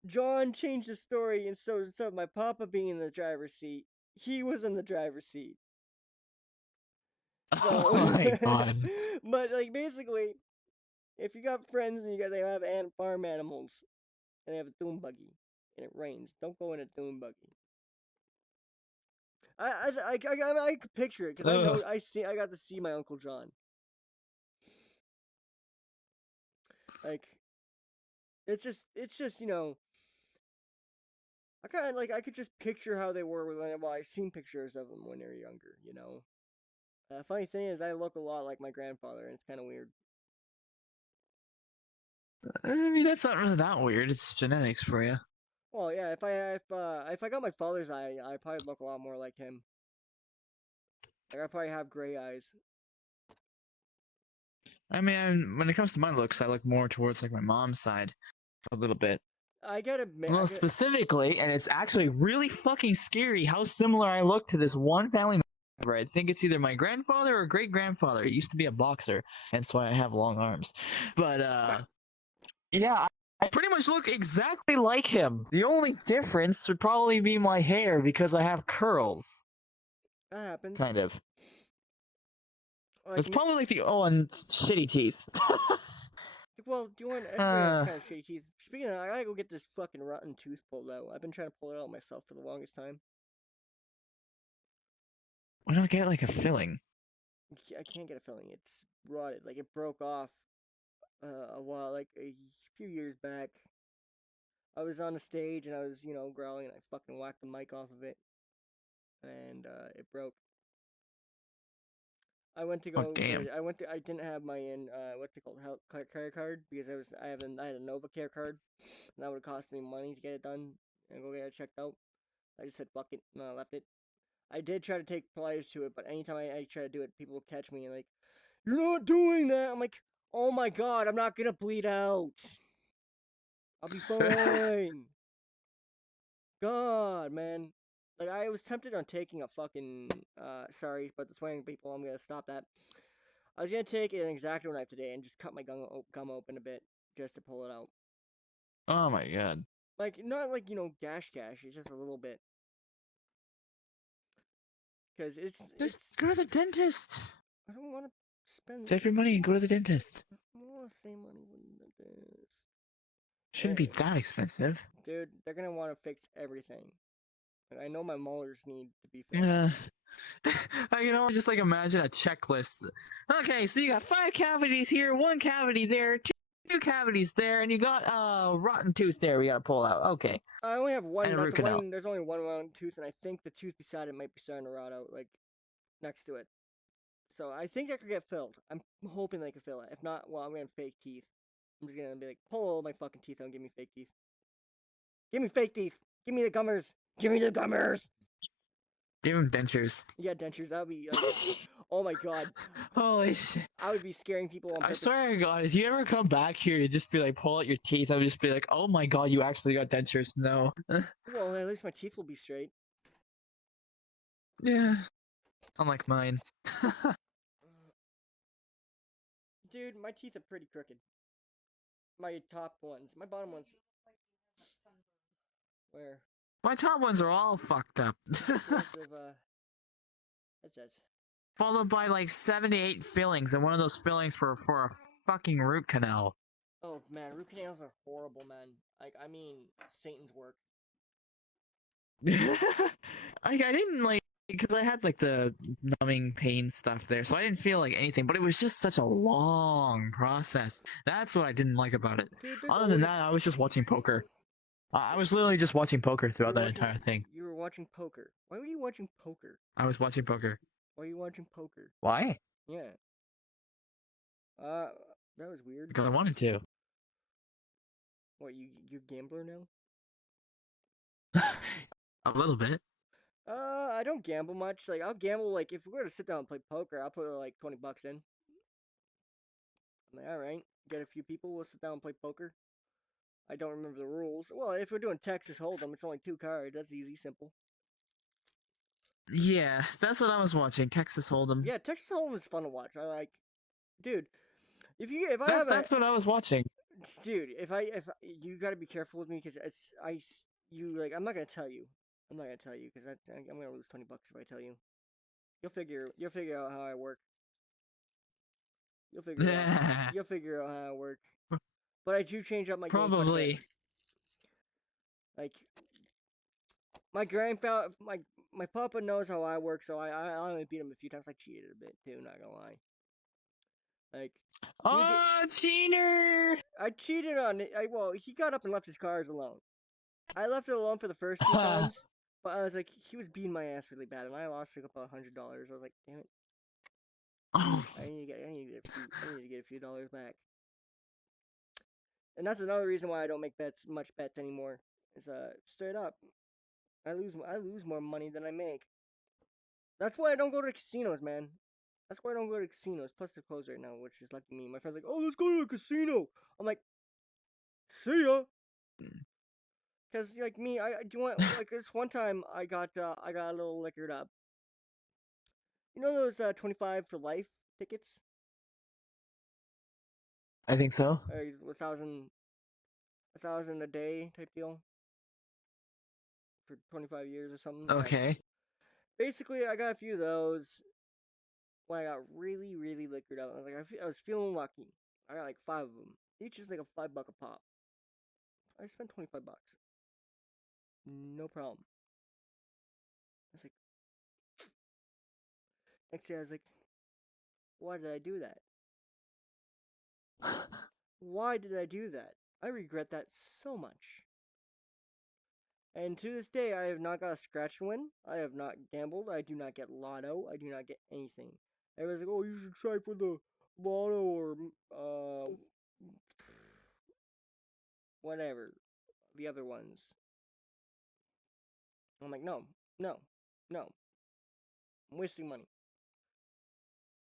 John changed the story, and so instead of my papa being in the driver's seat, he was in the driver's seat. So, Oh my god. but like basically, if you got friends and they have farm animals and they have a dune buggy and it rains, don't go in a dune buggy. I could picture it because I know Ugh. I got to see my Uncle John. Like it's just I kind of like I could just picture how they were well I seen pictures of them when they were younger. Funny thing is I look a lot like my grandfather and it's kind of weird. I mean, that's not really that weird. It's genetics for you. Well, yeah, if I got my father's eye, I probably look a lot more like him. Like I probably have gray eyes. I mean, when it comes to my looks, I look more towards like my mom's side a little bit. I gotta admit, Well, specifically, and it's actually really fucking scary how similar I look to this one family member. I think it's either my grandfather or great grandfather. He used to be a boxer, hence why I have long arms. But yeah, I pretty much look exactly like him. The only difference would probably be my hair because I have curls, that happens. kind of. Like, It's probably like the and shitty teeth. well, do you want everybody has uh, kind of shitty teeth. Speaking of, I gotta go get this fucking rotten tooth pulled out. I've been trying to pull it out myself for the longest time. why don't I get like a filling? I can't get a filling. It's rotted. Like it broke off a while, like a few years back. I was on the stage and I was, growling and I fucking whacked the mic off of it, and it broke. I went to Oh go get damn. it. I didn't have my what's it called, health care card because I had a Nova Care card, and that would have cost me money to get it done and go get it checked out. I just said fuck it, and I left it. I did try to take pliers to it, but anytime I try to do it, people will catch me and like, you're not doing that. I'm like, oh my god, I'm not gonna bleed out. I'll be fine. God, man. Like I was tempted on taking a fucking sorry, but the swearing people, I'm gonna stop that. I was gonna take an X-Acto knife today and just cut my gum open a bit just to pull it out. Oh my god. Like not like gash, it's just a little bit. Cause Just it's go to the dentist. I don't want to spend. Save your money and go to the dentist. I don't want to save money on this. Shouldn't be that expensive. Dude, they're gonna want to fix everything. Like, I know my molars need to be fixed. Yeah. Just like imagine a checklist. Okay, so you got 5 cavities here, 1 cavity there, two cavities there, and you got a rotten tooth there we gotta pull out. Okay. I only have one. And a root canal. There's only one round tooth, and I think the tooth beside it might be starting to rot out, like next to it. So I think that could get filled. I'm hoping they can fill it. If not, well, I'm gonna fake teeth. I'm just gonna be like, pull all my fucking teeth out and give me fake teeth. Give me fake teeth. Give me the gummers. Give me the gummers. Give him dentures. Yeah, dentures. That would be like, oh my god. Holy shit. I would be scaring people on I purpose. swear to God, if you ever come back here, you just be like, pull out your teeth. I would just be like, oh my God, you actually got dentures. No. Well, at least my teeth will be straight. Yeah. Unlike mine. Dude, my teeth are pretty crooked. My top ones. My bottom ones. Where? My top ones are all fucked up. Headsets. Followed by like 7 to 8 fillings, and one of those fillings for a fucking root canal. Oh man, root canals are horrible, man. Like, I mean, Satan's work. I didn't like because I had like the numbing pain stuff there, so I didn't feel like anything. But it was just such a long process. That's what I didn't like about it. Dude, Other than that, I was just watching poker. I was literally just watching poker throughout that entire thing. You were watching poker. Why were you watching poker? I was watching poker. Why are you watching poker? Why? Yeah. That was weird. Because I wanted to. What, you gambler now? A little bit. I don't gamble much. Like, I'll gamble, like, if we're gonna sit down and play poker, I'll put, like, 20 bucks in. I'm like, alright, get a few people, we'll sit down and play poker. I don't remember the rules. Well, if we're doing Texas Hold'em, it's only 2 cards. That's easy, simple. Yeah, that's what I was watching. Texas Hold'em. Yeah, Texas Hold'em is fun to watch. I like, dude. That's what I was watching. Dude, if you gotta be careful with me because I'm not gonna tell you. I'm not gonna tell you because I'm gonna lose 20 bucks if I tell you. You'll figure out how I work. You'll figure out. You'll figure out how to work. But I do change up my game quite a bit. Probably. Like my grandfather, my papa knows how I work, so I only beat him a few times. I cheated a bit too, not gonna lie. Like he would get, Oh, cheater! I cheated on it. Well, he got up and left his cards alone. I left it alone for the first few times, but I was like, he was beating my ass really bad, and I lost like about $100. I was like, damn it, Oh. I need to get a few dollars back. And that's another reason why I don't make much bets anymore. Is straight up, I lose more money than I make. That's why I don't go to casinos, man. That's why I don't go to casinos. Plus, they're closed right now, which is lucky me. My friend's like, "Oh, let's go to a casino." I'm like, "See ya." Cause like me, I do you want like this one time I got a little liquored up. You know those 25 for life tickets? I think so. A thousand a day type deal for 25 years or something. Yeah. Okay. Basically, I got a few of those when I got really, really liquored up. I was like, I was feeling lucky. I got like 5 of them. Each is like a $5 a pop. I spent $25. No problem. I was like, next day I was like, why did I do that? Why did I do that? I regret that so much. And to this day, I have not got a scratch win. I have not gambled. I do not get lotto. I do not get anything. Everyone's like, oh, you should try for the lotto or whatever, the other ones. I'm like, no, no, no. I'm wasting money.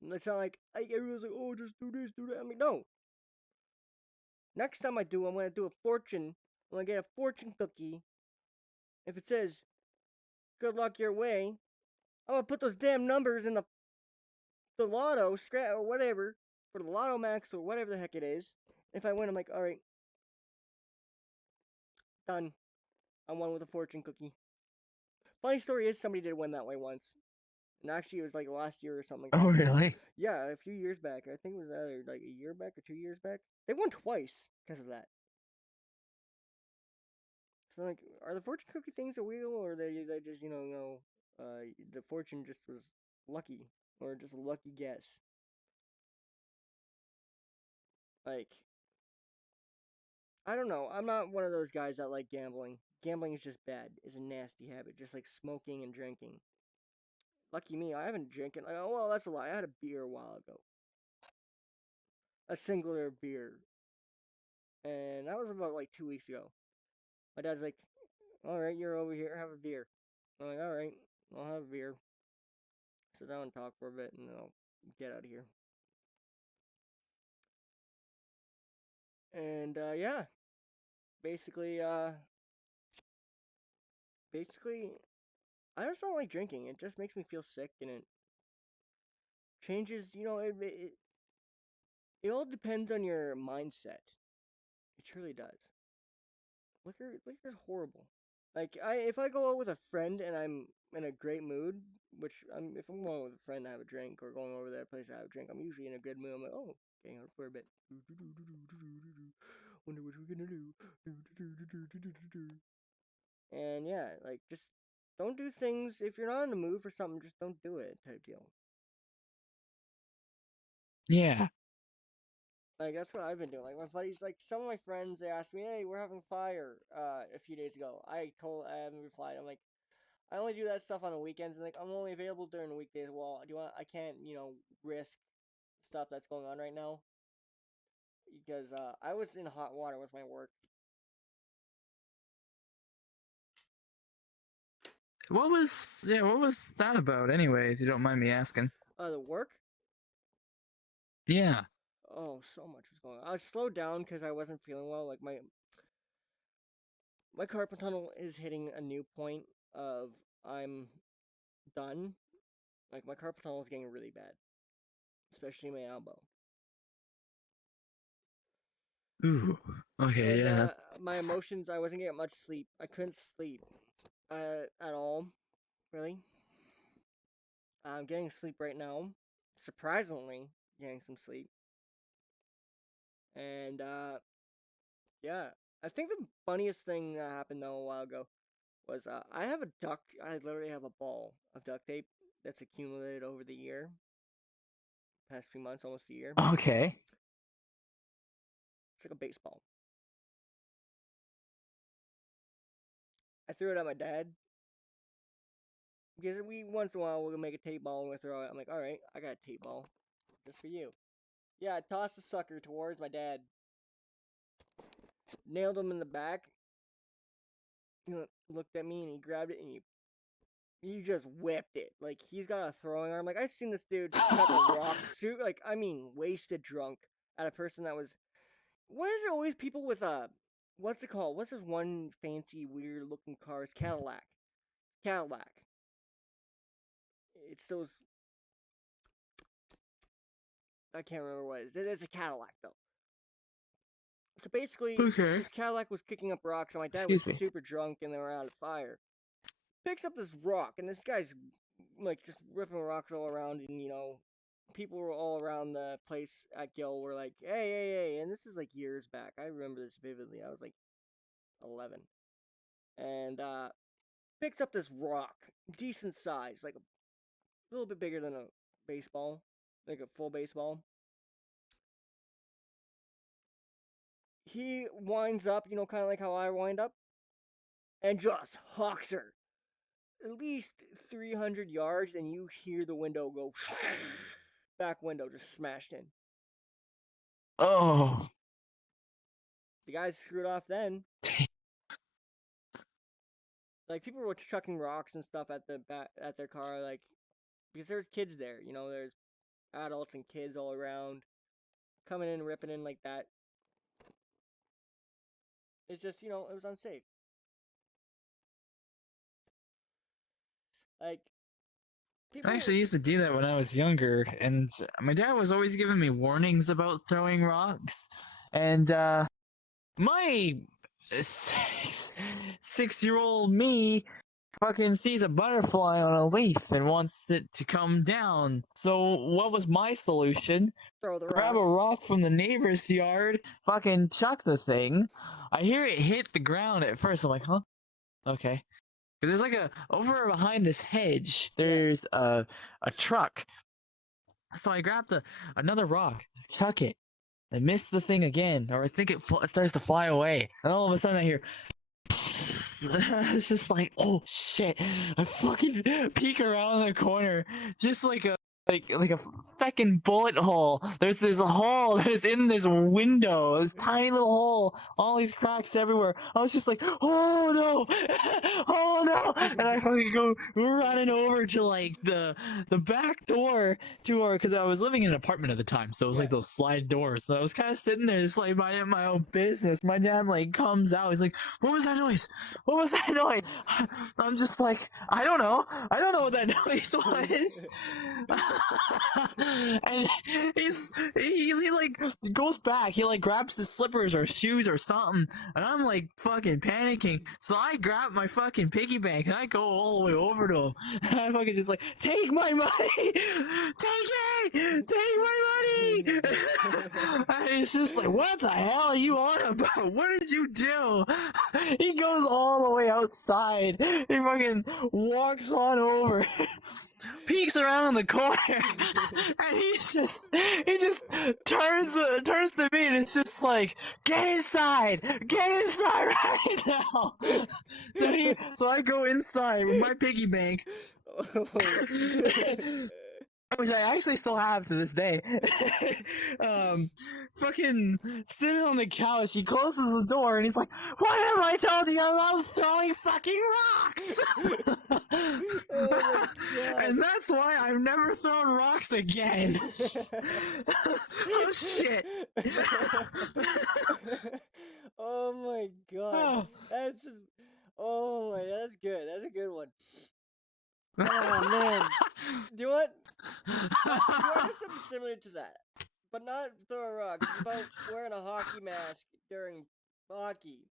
And it's not like everyone's like, oh, just do this, do that. I'm like, no. Next time I do, I'm gonna do a fortune. I'm gonna get a fortune cookie. If it says good luck your way, I'm gonna put those damn numbers in the lotto scratch or whatever for the lotto max or whatever the heck it is. If I win, I'm like, all right, done. I won with a fortune cookie. Funny story is somebody did win that way once, and actually it was like last year or something like Oh, that. really? Yeah, a few years back. I think it was either like a year back or 2 years back. They won twice because of that. So like, are the fortune cookie things a wheel, or they just the fortune just was lucky, or just a lucky guess? Like, I don't know. I'm not one of those guys that like gambling. Gambling is just bad. It's a nasty habit, just like smoking and drinking. Lucky me, I haven't drinking. Oh well, that's a lie. I had a beer a while ago, a singular beer, and that was about like 2 weeks ago. My dad's like, "All right, you're over here. Have a beer." I'm like, "All right, I'll have a beer." Sit down and talk for a bit, and then I'll get out of here. And yeah, basically, basically, I just don't like drinking. It just makes me feel sick, and it changes. It all depends on your mindset. It truly does. Liquor's horrible. Like if I go out with a friend and I'm in a great mood, if I'm going with a friend, I have a drink, or going over to that place, I have a drink. I'm usually in a good mood. I'm like, oh, getting out for a bit. Wonder what we're gonna do. And yeah, like just don't do things if you're not in the mood for something. Just don't do it, type deal. Yeah. Like that's what I've been doing. Like my buddies, like some of my friends, they asked me, "Hey, we're having fire." A few days ago, I haven't replied. I'm like, I only do that stuff on the weekends, and like I'm only available during the weekdays. Well, I can't, risk stuff that's going on right now because I was in hot water with my work. What was that about anyway, if you don't mind me asking? The work. Yeah. Oh, so much was going on. I was slowed down because I wasn't feeling well. Like my carpal tunnel is hitting a new point of I'm done. Like my carpal tunnel is getting really bad, especially my elbow. Ooh. Okay, And yeah. my emotions, I wasn't getting much sleep. I couldn't sleep at all, really. I'm getting sleep right now. Surprisingly, getting some sleep. And yeah, I think the funniest thing that happened though a while ago was I have a duck. I literally have a ball of duct tape that's accumulated over the year, past few months, almost a year. Okay. It's like a baseball. I threw it at my dad because we once in a while we'll make a tape ball and we'll throw it. I'm like, all right, I got a tape ball just for you. Yeah, I tossed the sucker towards my dad, nailed him in the back. He looked at me and he grabbed it and he just whipped it. Like he's got a throwing arm. Like I've seen this dude chuck a rock suit. Like I mean, wasted drunk at a person that was. Why is it always people with what's it called? What's this one fancy weird looking car? It's Cadillac. Cadillac. It's those. I can't remember what it is. It's a Cadillac though. So basically, Okay. this Cadillac was kicking up rocks, and my dad was Excuse me. super drunk, and they were out of fire. Picks up this rock, and this guy's like just ripping rocks all around, and people were all around the place at Gill were like, "Hey, hey, hey!" And this is like years back. I remember this vividly. I was like 11, and picks up this rock, decent size, like a little bit bigger than a baseball, like a full baseball. He winds up, kind of like how I wind up, and just hawks her at least 300 yards, and you hear the window go back window just smashed in. Oh. The guys screwed off then. Like people were chucking rocks and stuff at their car, like because there's kids there. There's adults and kids all around, coming in, ripping in like that. It's just it was unsafe. Like I people. actually used to do that when I was younger, and my dad was always giving me warnings about throwing rocks. And my 6 year old me fucking sees a butterfly on a leaf and wants it to come down. So what was my solution? Throw the Grab rock. a rock from the neighbor's yard, fucking chuck the thing. I hear it hit the ground at first. I'm like, huh? Okay. Because there's like over behind this hedge, Yeah. there's a truck. So I grabbed another rock, chuck it. I missed the thing again, or I think it starts to fly away. And all of a sudden I hear it's just like, oh shit! I fucking peek around the corner, just like a fucking bullet hole. There's this hole that is in this window, this tiny little hole, all these cracks everywhere. I was just like, oh no, oh no, and I fucking go running over to like the back door to our, because I was living in an apartment at the time, so it was Yeah. like those slide doors. So I was kind of sitting there, just like minding my own business. My dad like comes out, he's like, what was that noise? What was that noise? I'm just like, I don't know. I don't know what that noise was. And he like goes back. He like grabs his slippers or shoes or something, and I'm like fucking panicking. So I grab my fucking piggy bank and I go all the way over to him. And I fucking just like, take my money, take it, take my money. And he's just like, what the hell are you on about? What did you do? He goes all the way outside. He fucking walks on over, peeks around the corner, and he just turns to me and it's just like, get inside right now. So I go inside with my piggy bank. Which I actually still have to this day. Fucking sitting on the couch, he closes the door and he's like, "What have I told you about throwing fucking rocks?" Oh my god. And that's why I've never thrown rocks again. Oh shit. Oh my god. Oh. That's Oh my, that's good. That's a good one. Oh man. Do you want something similar to that? But not throwing rocks. It's about wearing a hockey mask during hockey.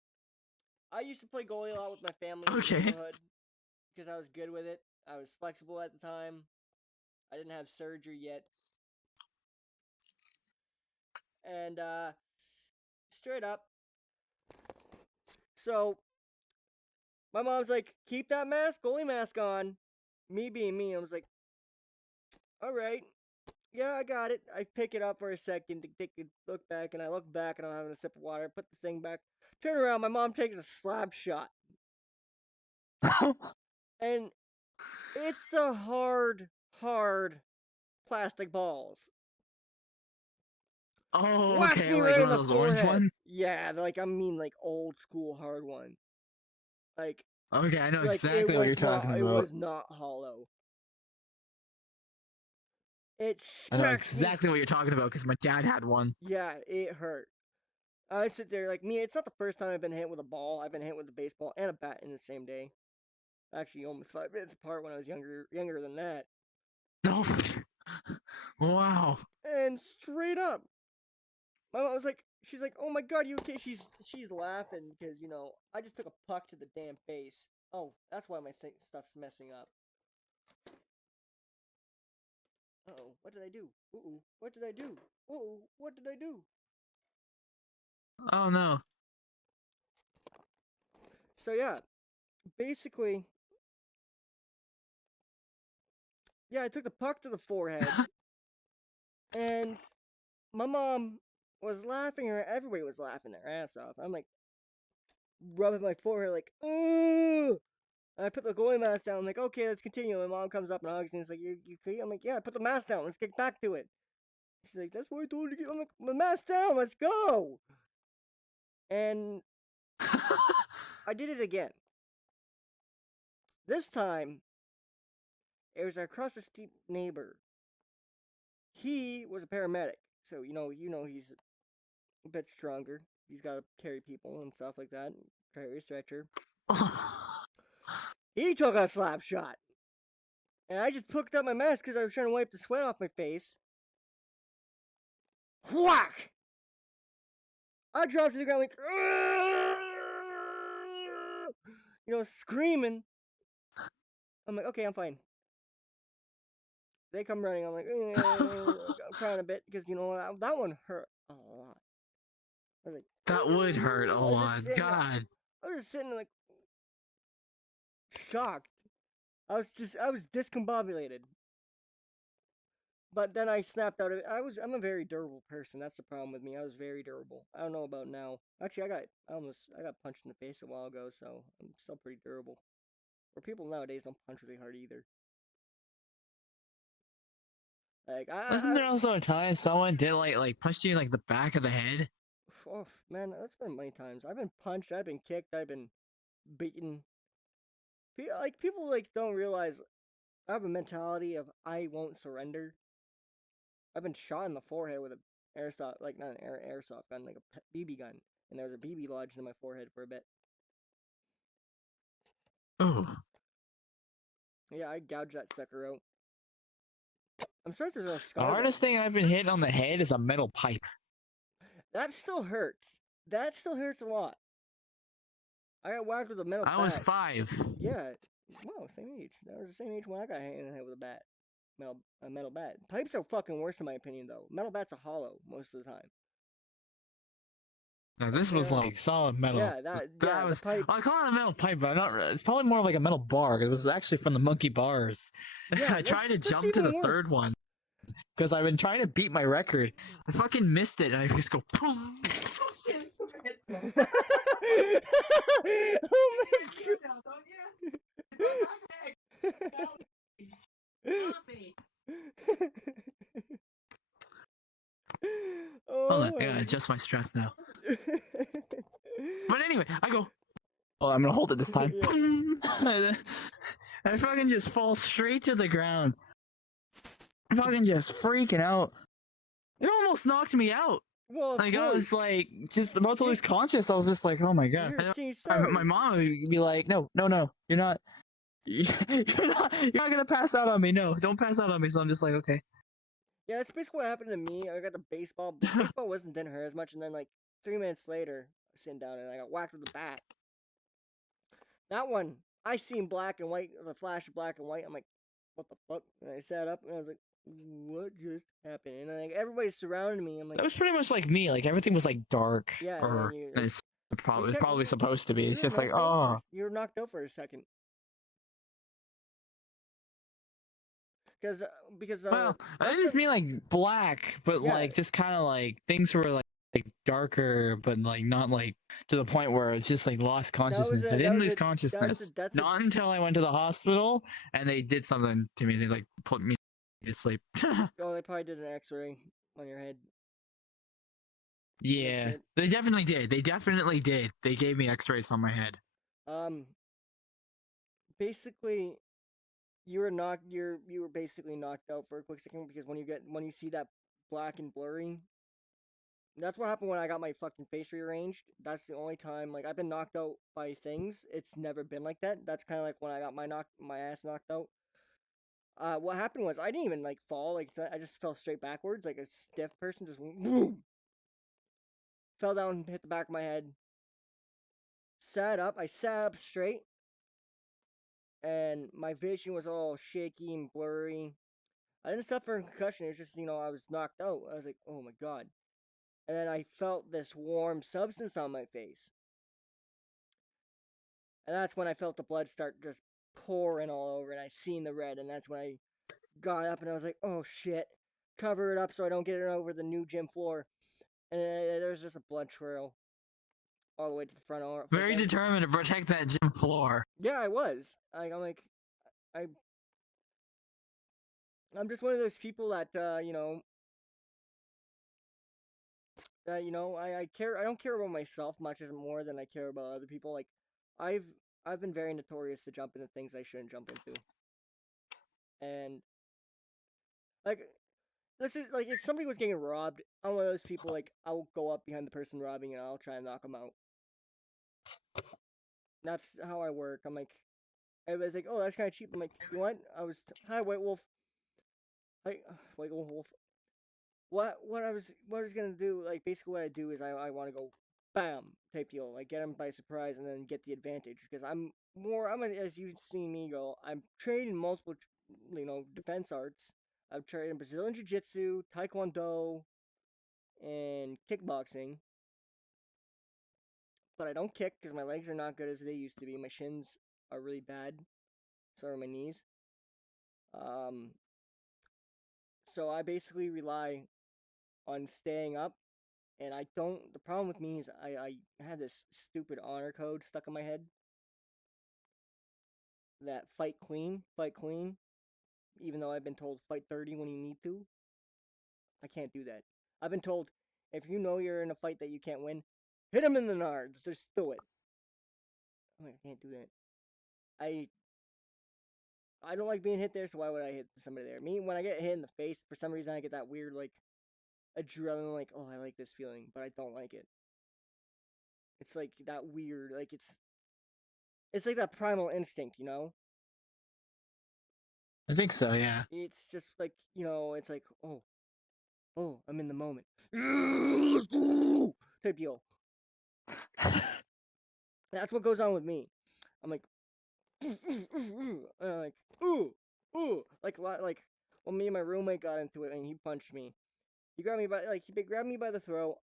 I used to play goalie a lot with my family in the Okay. neighborhood because I was good with it. I was flexible at the time. I didn't have surgery yet. And straight up. So my mom's like, keep that goalie mask on. Me being me, I was like, all right. Yeah, I got it. I pick it up for a second to take a look back, and I look back and I'm having a sip of water, put the thing back, turn around, my mom takes a slap shot. And it's the hard plastic balls. Oh, Whacks okay, me like right one in of the those orange forehead. ones. Yeah, like I mean like old school hard one. Like Okay, I know it exactly what you're was talking about. not hollow. It I know smacks me. exactly what you're talking about because my dad had one. Yeah, it hurt. I sit there like me. It's not the first time I've been hit with a ball. I've been hit with a baseball and a bat in the same day. Actually, almost 5 minutes apart when I was younger than that. Oh, wow. And straight up, my mom was like, she's like, "Oh my god, you okay?" She's laughing because I just took a puck to the damn face. Oh, that's why my stuff's messing up. Uh-oh, what did I do? Uh-oh, what did I do? Uh-oh, what did I do? Oh no. So yeah, basically, yeah, I took the puck to the forehead, and my mom was laughing everybody was laughing their ass off. I'm like rubbing my forehead like, ooh. And I put the goalie mask down. I'm like, okay, let's continue. My mom comes up and hugs me. It's like, you okay? I'm like, yeah, put the mask down. Let's get back to it. She's like, that's what I told you to get. I'm like, the mask down. Let's go. And I did it again. This time, it was across the street neighbor. He was a paramedic, so he's a bit stronger. He's got to carry people and stuff like that, carry a stretcher. He took a slap shot, and I just picked up my mask because I was trying to wipe the sweat off my face. Whack! I dropped to the ground like, screaming. I'm like, okay, I'm fine. They come running. I'm like, I'm crying a bit because that one hurt a lot. I was like, That would hurt a I was just lot. sitting there. God. I was just sitting there like shocked. I was discombobulated. But then I snapped out of it. I'm a very durable person. That's the problem with me. I was very durable. I don't know about now. Actually, I got punched in the face a while ago, so I'm still pretty durable. Or people nowadays don't punch really hard either. Like Wasn't there also a time someone did like punched you in like the back of the head? oh man, that's been many times. I've been punched. I've been kicked. I've been beaten. People don't realize I have a mentality of I won't surrender. I've been shot in the forehead with a airsoft, like not an airsoft gun, like a BB gun, and there was a BB lodged in my forehead for a bit. Oh. Yeah, I gouged that sucker out. I'm surprised there's no The scar hardest though. thing I've been hit on the head is a metal pipe. That still hurts. That still hurts a lot. I got whacked with a metal I bat. was 5. Yeah, wow, same age. That was the same age when I got hit in the head with a bat. A metal bat. Pipes are fucking worse in my opinion though. Metal bats are hollow most of the time. Now this was like solid metal. Yeah, the Was pipe. I call it a metal pipe, but not. It's probably more like a metal bar. It was actually from the monkey bars. Yeah, I tried to that's jump to the even third worse. one because I've been trying to beat my record. I fucking missed it, and I just go boom. Oh my god. Hold on, Oh I gotta my. adjust my stress now. But anyway, I go. Oh, I'm gonna hold it this time. Yeah. I fucking just fall straight to the ground. I'm fucking just freaking out. It almost knocked me out. Well, of Like I was course. like just about to lose conscious. I was just like, oh my god. You're seeing My stars. mom would be like, no, you're not. You're not gonna pass out on me. No, don't pass out on me. So I'm just like, okay. Yeah, that's basically what happened to me. I got the baseball. Baseball didn't hurt as much, and then like 3 minutes later, sitting down and I got whacked with the bat. That one, I seen black and white, the flash of black and white. I'm like, what the fuck? And I sat up and I was like, what just happened? And then like everybody surrounded me. I'm like, That was pretty much like me. Like everything was like dark, yeah. And then or you like it's you probably technically supposed to be. you It's were just like, knocked out oh, for you were knocked out for a second because well, I us didn't just mean like black, but yeah, like just kind of like things were like darker, but like not like to the point where it's just like lost consciousness. I that didn't was lose a consciousness that's a not until I went to the hospital and they did something to me. They like put me to sleep. oh, they probably did an X-ray on your head to make Yeah, sure. they definitely did. They definitely did. They gave me X-rays on my head. Um, basically, you were basically knocked out for a quick second because when you see that black and blurry, that's what happened when I got my fucking face rearranged. That's the only time like I've been knocked out by things. It's never been like that. That's kind of like when I got my ass knocked out. What happened was I didn't even like fall. Like I just fell straight backwards, like a stiff person. Just went, boom, fell down, hit the back of my head. Sat up. I sat up straight, and my vision was all shaky and blurry. I didn't suffer a concussion. It was just I was knocked out. I was like, oh my god. And then I felt this warm substance on my face. And that's when I felt the blood start just pouring all over, and I seen the red, and that's when I got up and I was like, oh shit, cover it up so I don't get it over the new gym floor. And there's just a blood trail all the way to the front office. Very determined to protect that gym floor. Yeah, I was. I'm like, I, I'm just one of those people that I care. I don't care about myself much as more than I care about other people. Like, I've I've been very notorious to jump into things I shouldn't jump into, and like this is like if somebody was getting robbed, I'm one of those people like I'll go up behind the person robbing and I'll try and knock them out. That's how I work. I'm like, everybody's like, oh, that's kind of cheap. I'm like, you know what? Hi, White Wolf. Hi, White Wolf. What I was gonna do? Like, basically, what I do is I want to go, bam, type deal. Like, get them by surprise and then get the advantage because as you've seen me go. I'm trained in multiple, defense arts. I've trained in Brazilian Jiu Jitsu, Taekwondo, and kickboxing. But I don't kick because my legs are not good as they used to be. My shins are really bad. So are my knees. Um, so I basically rely on staying up, and I don't. The problem with me is I had this stupid honor code stuck in my head that fight clean. Even though I've been told fight dirty when you need to, I can't do that. I've been told if you know you're in a fight that you can't win, hit him in the nards. Just do it. I'm like, I can't do that. I I don't like being hit there, so why would I hit somebody there? Me, when I get hit in the face, for some reason I get that weird like adrenaline, like, oh, I like this feeling, but I don't like it. It's like that weird, like it's like that primal instinct, you know? I think so. Yeah. It's just like, it's like, oh, I'm in the moment. Let's go! Type deal. That's what goes on with me. I'm like, like, ooh, like, well, me and my roommate got into it and he punched me. He grabbed me by the throat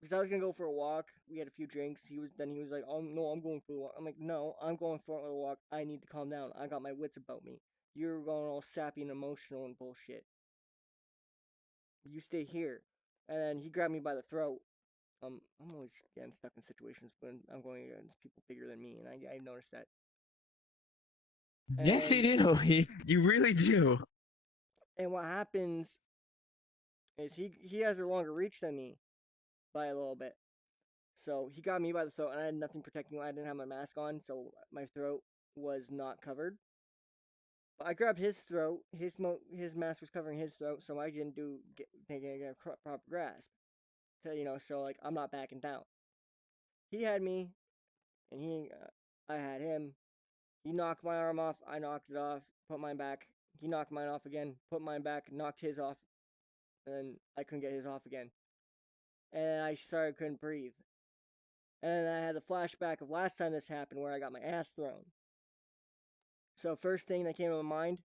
because I was gonna go for a walk. We had a few drinks. He was like, "Oh no, I'm going for a walk." I'm like, "No, I'm going for a walk. I need to calm down. I got my wits about me. You're going all sappy and emotional and bullshit. You stay here." And then he grabbed me by the throat. I'm always getting stuck in situations when I'm going against people bigger than me, and I noticed that. Yes, you And do. You really do. what happens is he has a longer reach than me by a little bit. So he got me by the throat, and I had nothing protecting. I didn't have my mask on, so my throat was not covered. But I grabbed his throat. His mask was covering his throat, so I didn't take a proper grasp to show like I'm not backing down. He had me, and I had him. He knocked my arm off. I knocked it off. Put mine back. He knocked mine off again. Put mine back. Knocked his off, and then I couldn't get his off again. And I started couldn't breathe. And then I had the flashback of last time this happened where I got my ass thrown. So first thing that came to my mind,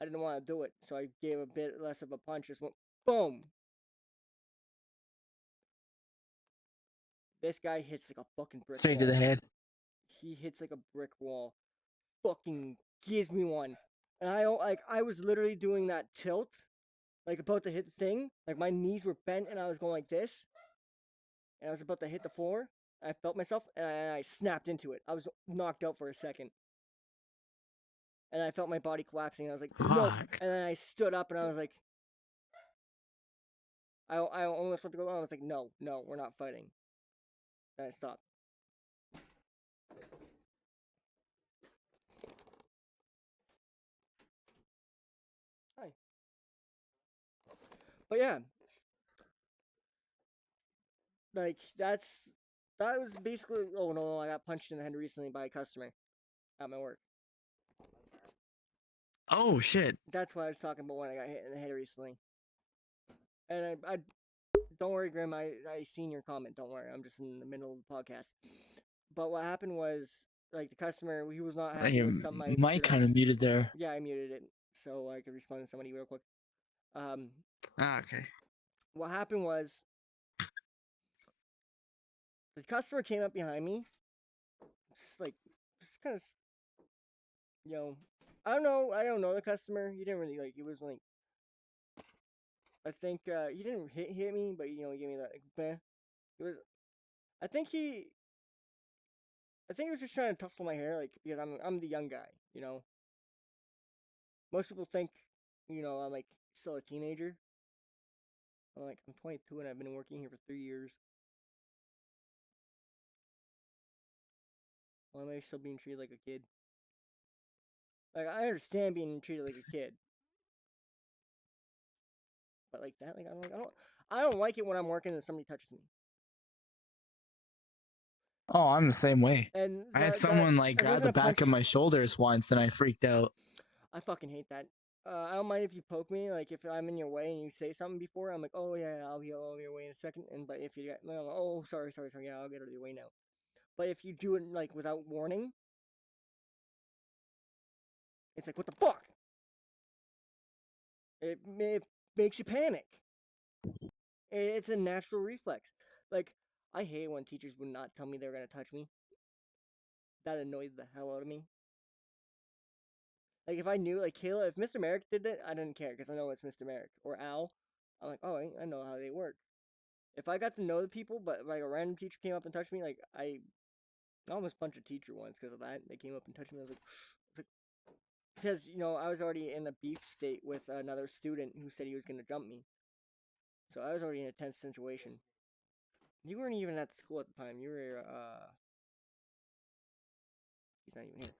I didn't want to do it, so I gave a bit less of a punch. Just went boom. This guy hits like a fucking brick Straight to the wall. head. He hits like a brick wall. Fucking gives me one. And I was literally doing that tilt, like about to hit the thing. Like my knees were bent and I was going like this. And I was about to hit the floor. I felt myself and I snapped into it. I was knocked out for a second. And I felt my body collapsing. And I was like, nope. Fuck. And then I stood up and I was like, I almost went to go on. I was like, no, we're not fighting. Then I stopped. Hi. But yeah, like that was basically. Oh no, I got punched in the head recently by a customer at my work. Oh shit. That's what I was talking about when I got hit in the head recently. And I don't worry, Grim. I seen your comment. Don't worry. I'm just in the middle of the podcast. But what happened was, like, the customer, he was not happy Your with something I mic stood kind up. of muted there. Yeah, I muted it so I could respond to somebody real quick. Okay. What happened was the customer came up behind me, just kind of, you know, I don't know the customer. He didn't really like. It was like, I think he didn't hit me, but he gave me that. Like, meh. It was. I think he. I think he was just trying to tussle my hair, like because I'm the young guy. Most people think, I'm like still a teenager. I'm 22 and I've been working here for 3 years. Why am I still being treated like a kid? Like I understand being treated like a kid, but like that, like I don't like it when I'm working and somebody touches me. Oh, I'm the same way. And I had that someone like it grab wasn't the a back of punch. my shoulders once and I freaked out. I fucking hate that. I don't mind if you poke me, like if I'm in your way and you say something before, I'm like, oh yeah, I'll be out of your way in a second. And but if you get, no, oh sorry, yeah, I'll get out of your way now. But if you do it like without warning, it's like, what the fuck? It makes you panic. It's a natural reflex. Like I hate when teachers would not tell me they were gonna touch me. That annoyed the hell out of me. Like if I knew, like Kayla, if Mr. Merrick did it, I didn't care because I know it's Mr. Merrick or Al. I'm like, oh, I know how they work. If I got to know the people, but like a random teacher came up and touched me, like I almost punched a teacher once because of that. They came up and touched me. I was like, because I was already in a beef state with another student who said he was gonna jump me, so I was already in a tense situation. You weren't even at the school at the time. You were he's not even here.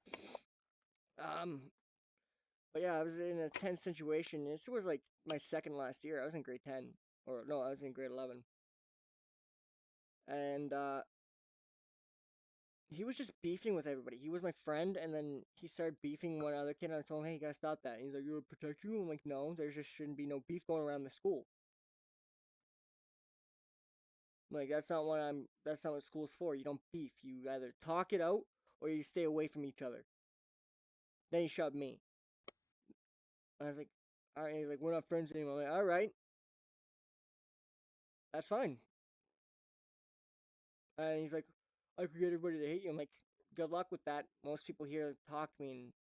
But yeah, I was in a tense situation. This was like my second last year. I was in grade 10, or no, I was in grade 11, and he was just beefing with everybody. He was my friend, and then he started beefing one other kid. And I told him, "Hey, you gotta stop that." And he's like, "You would protect you?" I'm like, "No, there just shouldn't be no beef going around the school. Like that's not what I'm. That's not what school's for. You don't beef. You either talk it out or you stay away from each other." Then he shoved me. I was like, "All right." He's like, "We're not friends anymore." I'm like, "All right, that's fine." And he's like, "I could get everybody to hate you." I'm like, "Good luck with that. Most people here talk to me, and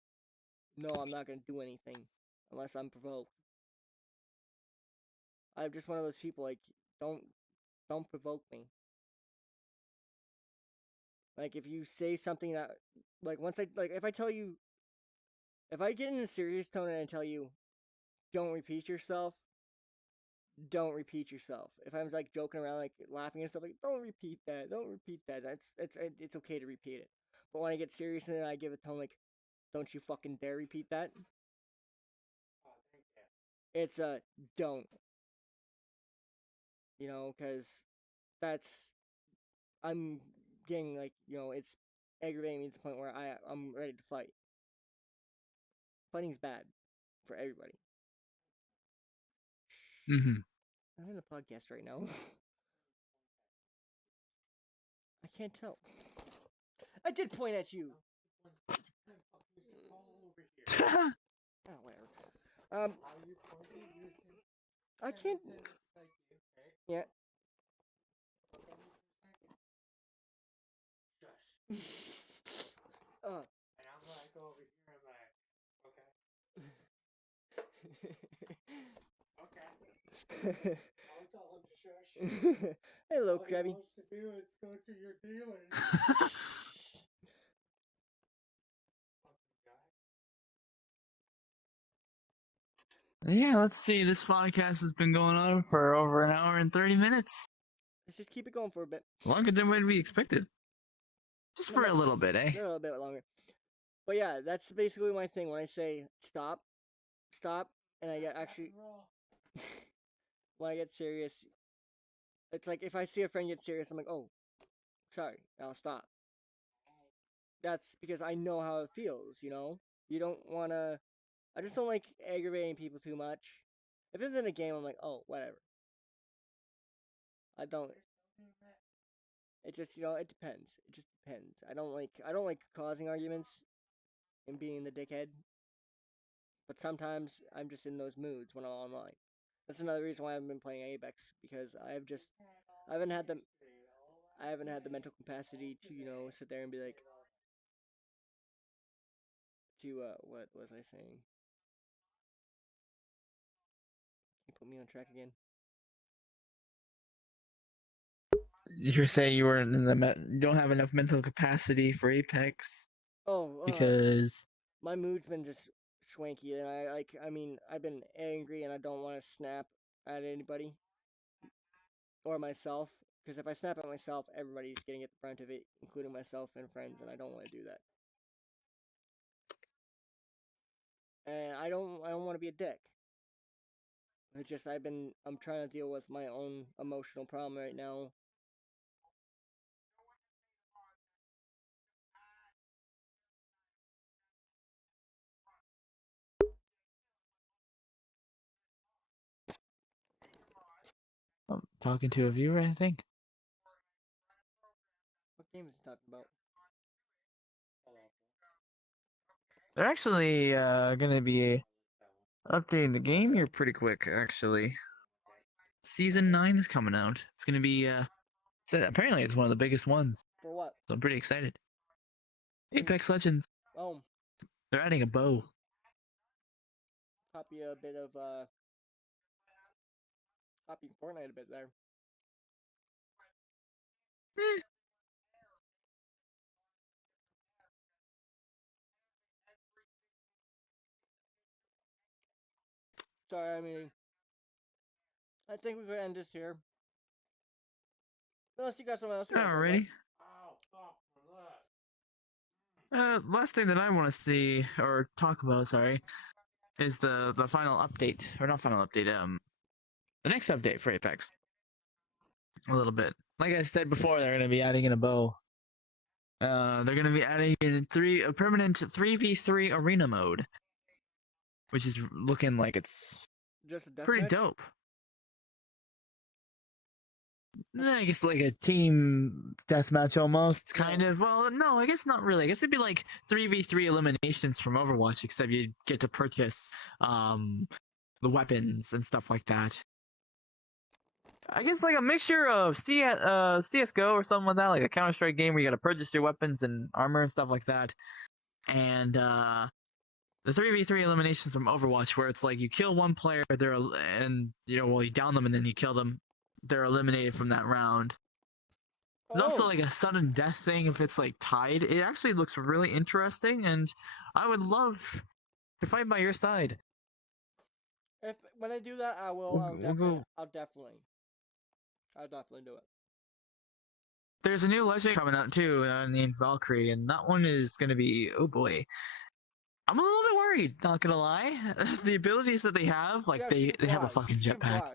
no, I'm not gonna do anything unless I'm provoked. I'm just one of those people. Like, don't don't provoke me. Like, if you say something that, like, once I like, if I tell you, if I get in a serious tone and I tell you, don't repeat yourself, don't repeat yourself. If I'm like joking around, like laughing and stuff, like, don't repeat that, don't repeat that. It's okay to repeat it. But when I get serious and I give a tone like, don't you fucking dare repeat that. It's a don't, because that's I'm getting like it's aggravating me to the point where I'm ready to fight. Fighting's bad for everybody. Mm-hmm. I'm in the podcast right now. I can't tell. I did point at you. Oh, whatever. I can't. Yeah. Oh. And I'm like over here, I'm like, okay. I'll tell him to shush. Hello, All he Krabby. wants to do is go to your dealers. Yeah, let's see. This podcast has been going on for over an hour and 30 minutes. Let's just keep it going for a bit. Longer than what we expected. Just for a little bit, eh? A little bit longer. But yeah, that's basically my thing. When I say stop, and I get actually, when I get serious, it's like if I see a friend get serious, I'm like, oh, sorry, I'll stop. That's because I know how it feels, you know? You don't want to. I just don't like aggravating people too much. If it's in a game, I'm like, oh, whatever. I don't. It just, it depends. It just depends. I don't like causing arguments and being the dickhead. But sometimes I'm just in those moods when I'm online. That's another reason why I haven't been playing Apex, because I haven't had the I haven't had the mental capacity to, sit there and be like, what was I saying? You put me on track again. You're saying you weren't in you don't have enough mental capacity for Apex Oh, because my mood's been just swanky, and I've been angry, and I don't want to snap at anybody or myself, because if I snap at myself, everybody's getting at the brunt of it, including myself and friends, and I don't want to do that. And I don't want to be a dick. It's just I'm trying to deal with my own emotional problem right now. I'm talking to a viewer, I think. What game is he talking about? They're actually gonna be updating the game here pretty quick, actually. Season 9 is coming out. It's gonna be apparently it's one of the biggest ones. For what? So I'm pretty excited. Apex Legends. Oh, They're adding a bow. copy a bit of copy Fortnite a bit there. Sorry, I think we could end this here. Unless you got something else you want to talk about. Alrighty. Last thing that I want to see or talk about, sorry, is the final update, or not final update, the next update for Apex. A little bit, like I said before, they're gonna be adding in a bow. They're gonna be adding in a permanent 3v3 arena mode, which is looking like it's Just a deathmatch? pretty dope. I guess like a team deathmatch almost, kind of. Well, no, I guess not really. I guess it'd be like 3v3 eliminations from Overwatch, except you'd get to purchase the weapons and stuff like that. I guess like a mixture of CSGO or something like that, like a Counter-Strike game where you gotta purchase your weapons and armor and stuff like that. And the 3v3 eliminations from Overwatch, where it's like you kill one player, you down them and then you kill them, they're eliminated from that round. There's also like a sudden death thing if it's like tied. It actually looks really interesting, and I would love to fight by your side. When I do that, I'll definitely do it. There's a new legend coming out too, named Valkyrie, and that one is gonna be, oh boy, I'm a little bit worried. Not gonna lie, the abilities that they have, like they have a fucking jetpack.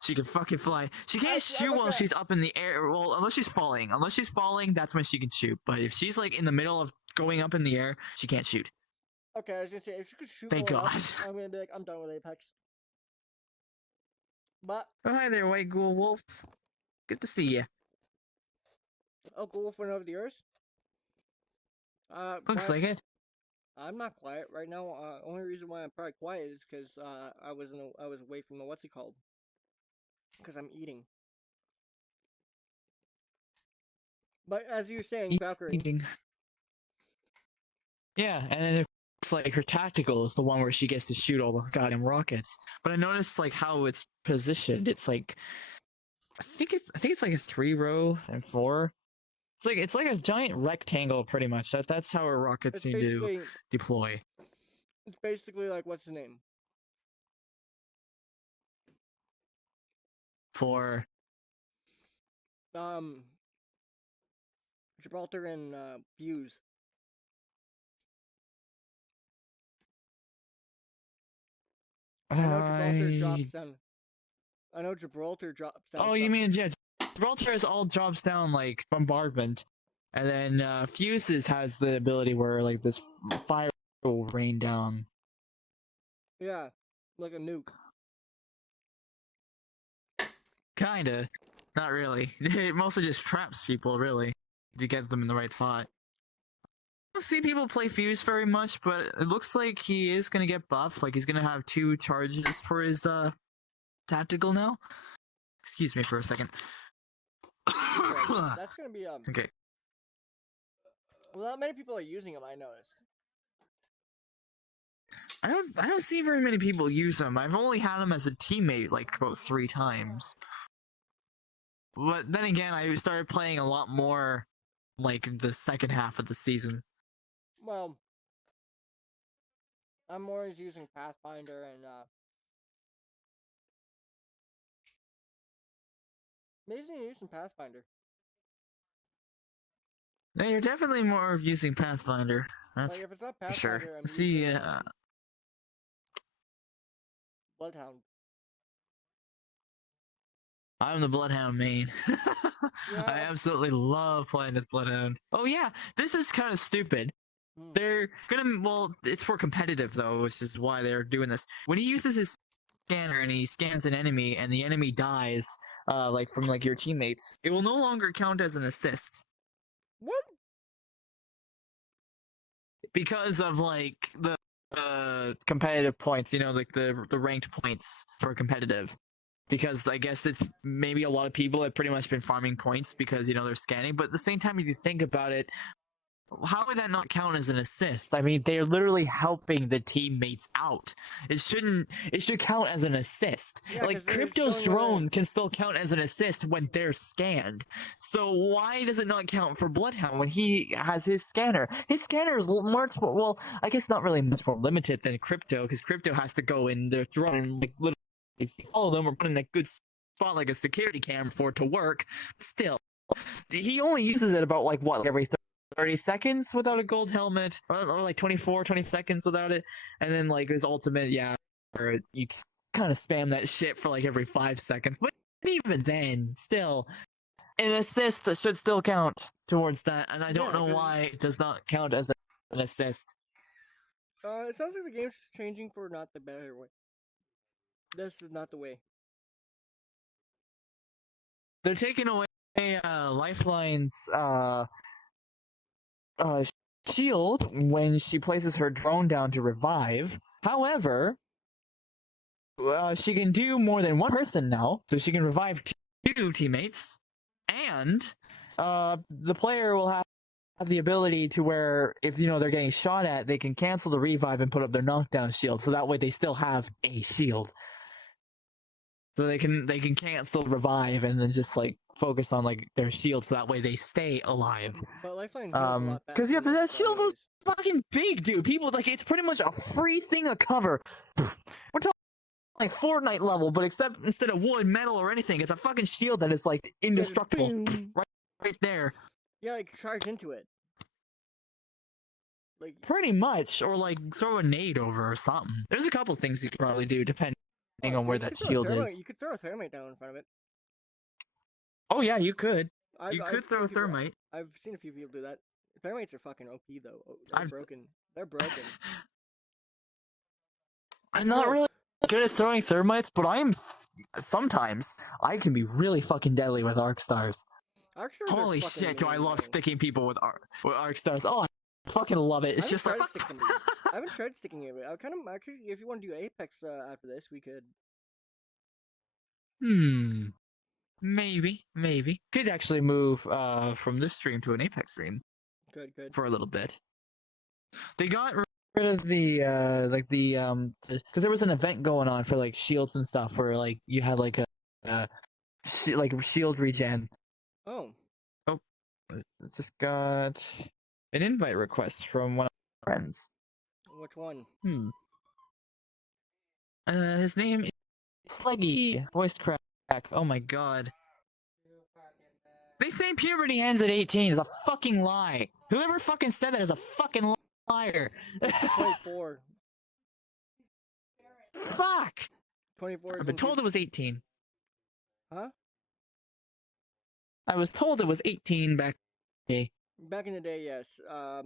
She can fucking fly. She can't shoot while she's up in the air. Well, unless she's falling. Unless she's falling, that's when she can shoot. But if she's like in the middle of going up in the air, she can't shoot. Okay, I was gonna say if she could shoot. Thank God. I'm gonna be like, I'm done with Apex. But oh, hi there, White Ghoul Wolf. Good to see you. Oh, Ghoul Wolf went over the earth. Looks like it. I'm not quiet right now. Only reason why I'm probably quiet is because I was away from the what's it called? Because I'm eating. But as you're saying, Valkyrie. Eating. Yeah, and then it looks like her tactical is the one where she gets to shoot all the goddamn rockets. But I noticed like how it's positioned. It's like I think it's like a 3 row and 4. It's like a giant rectangle, pretty much. That's how her rockets It's seem to basically deploy. it's basically like what's the name? For Um, Gibraltar and Fuse. I know Gibraltar I drops down. I know Gibraltar drops down oh, you stuff. mean yeah, Gibraltar is all drops down like bombardment, and then Fuses has the ability where like this fire will rain down. Yeah, like a nuke. Kinda, not really. It mostly just traps people, really, to get them in the right spot. I don't see people play Fuse very much, but it looks like he is gonna get buffed. Like he's gonna have 2 charges for his tactical now. Excuse me for a second. That's gonna be Okay. Well, not many people are using them. I noticed. I don't see very many people use him. I've only had him as a teammate like about 3 times. But then again, I started playing a lot more like the second half of the season. Well, I'm always using Pathfinder and amazing using Pathfinder. Yeah, you're definitely more of using Pathfinder. That's Like if it's not for sure. Pathfinder, I'm See, using Bloodhound. I'm the Bloodhound main. Yeah. I absolutely love playing as Bloodhound. Oh yeah, this is kind of stupid. Hmm. They're gonna well, it's for competitive though, which is why they're doing this. When he uses his scanner and he scans an enemy and the enemy dies, like from like your teammates, it will no longer count as an assist What? because of like the competitive points. You know, like the ranked points for competitive. Because I guess it's maybe a lot of people have pretty much been farming points because you know they're scanning. But at the same time, if you think about it, how would that not count as an assist? I mean, they're literally helping the teammates out. It shouldn't. It should count as an assist. Yeah, Like 'cause they're Crypto's showing where drone can still count as an assist when they're scanned. So why does it not count for Bloodhound when he has his scanner? His scanner is much more. Well, I guess not really much more limited than Crypto because Crypto has to go in their drone and like literally follow them or put in a good spot like a security cam for it to work. Still, he only uses it about like what every 30 seconds without a gold helmet, or like 24, 20 seconds without it, and then like his ultimate, yeah, or you kind of spam that shit for like every 5 seconds. But even then, still, an assist should still count towards that, and I don't know why it does not count as an assist. it sounds like the game's changing for not the better way. This is not the way. They're taking away Lifeline's shield when she places her drone down to revive. However, she can do more than one person now, so she can revive 2 teammates, and the player will have the ability to where if you know they're getting shot at, they can cancel the revive and put up their knockdown shield, so that way they still have a shield. So they can cancel revive and then just like focus on like their shield, so that way they stay alive. But Lifeline heals a lot better. Because yeah, that shield was fucking big, dude. People like it's pretty much a free thing of cover. We're talking like Fortnite level, but except instead of wood, metal, or anything, it's a fucking shield that is like indestructible. Right there. Yeah, like charge into it. Like pretty much, or like throw a nade over or something. There's a couple things you could probably do depending on where that shield is. You could throw a thermite down in front of it. Oh yeah, you could. I've throw a thermite. I've seen a few people do that. Thermites are fucking OP though. They're broken. They're broken. I'm not really good at throwing thermites, but sometimes I can be really fucking deadly with arc stars. Holy shit, do I love sticking people with arc stars. Oh, fucking love it. I It's haven't just like tried sticking these. I haven't tried sticking it. I kind of actually, if you want to do Apex after this, we could. maybe could actually move from this stream to an Apex stream Good. for a little bit. They got rid of the because there was an event going on for like shields and stuff where like you had like a like shield regen. Oh, Oh, just got an invite request from one of my friends. which one? His name is Sluggy. Voice crack. Oh my god. They say puberty ends at 18 is a fucking lie. Whoever fucking said that is a fucking liar. 24. Fuck. 24 is I've when been told it was 18. Huh? I was told it was 18 back in the day. Back in the day, yes. No,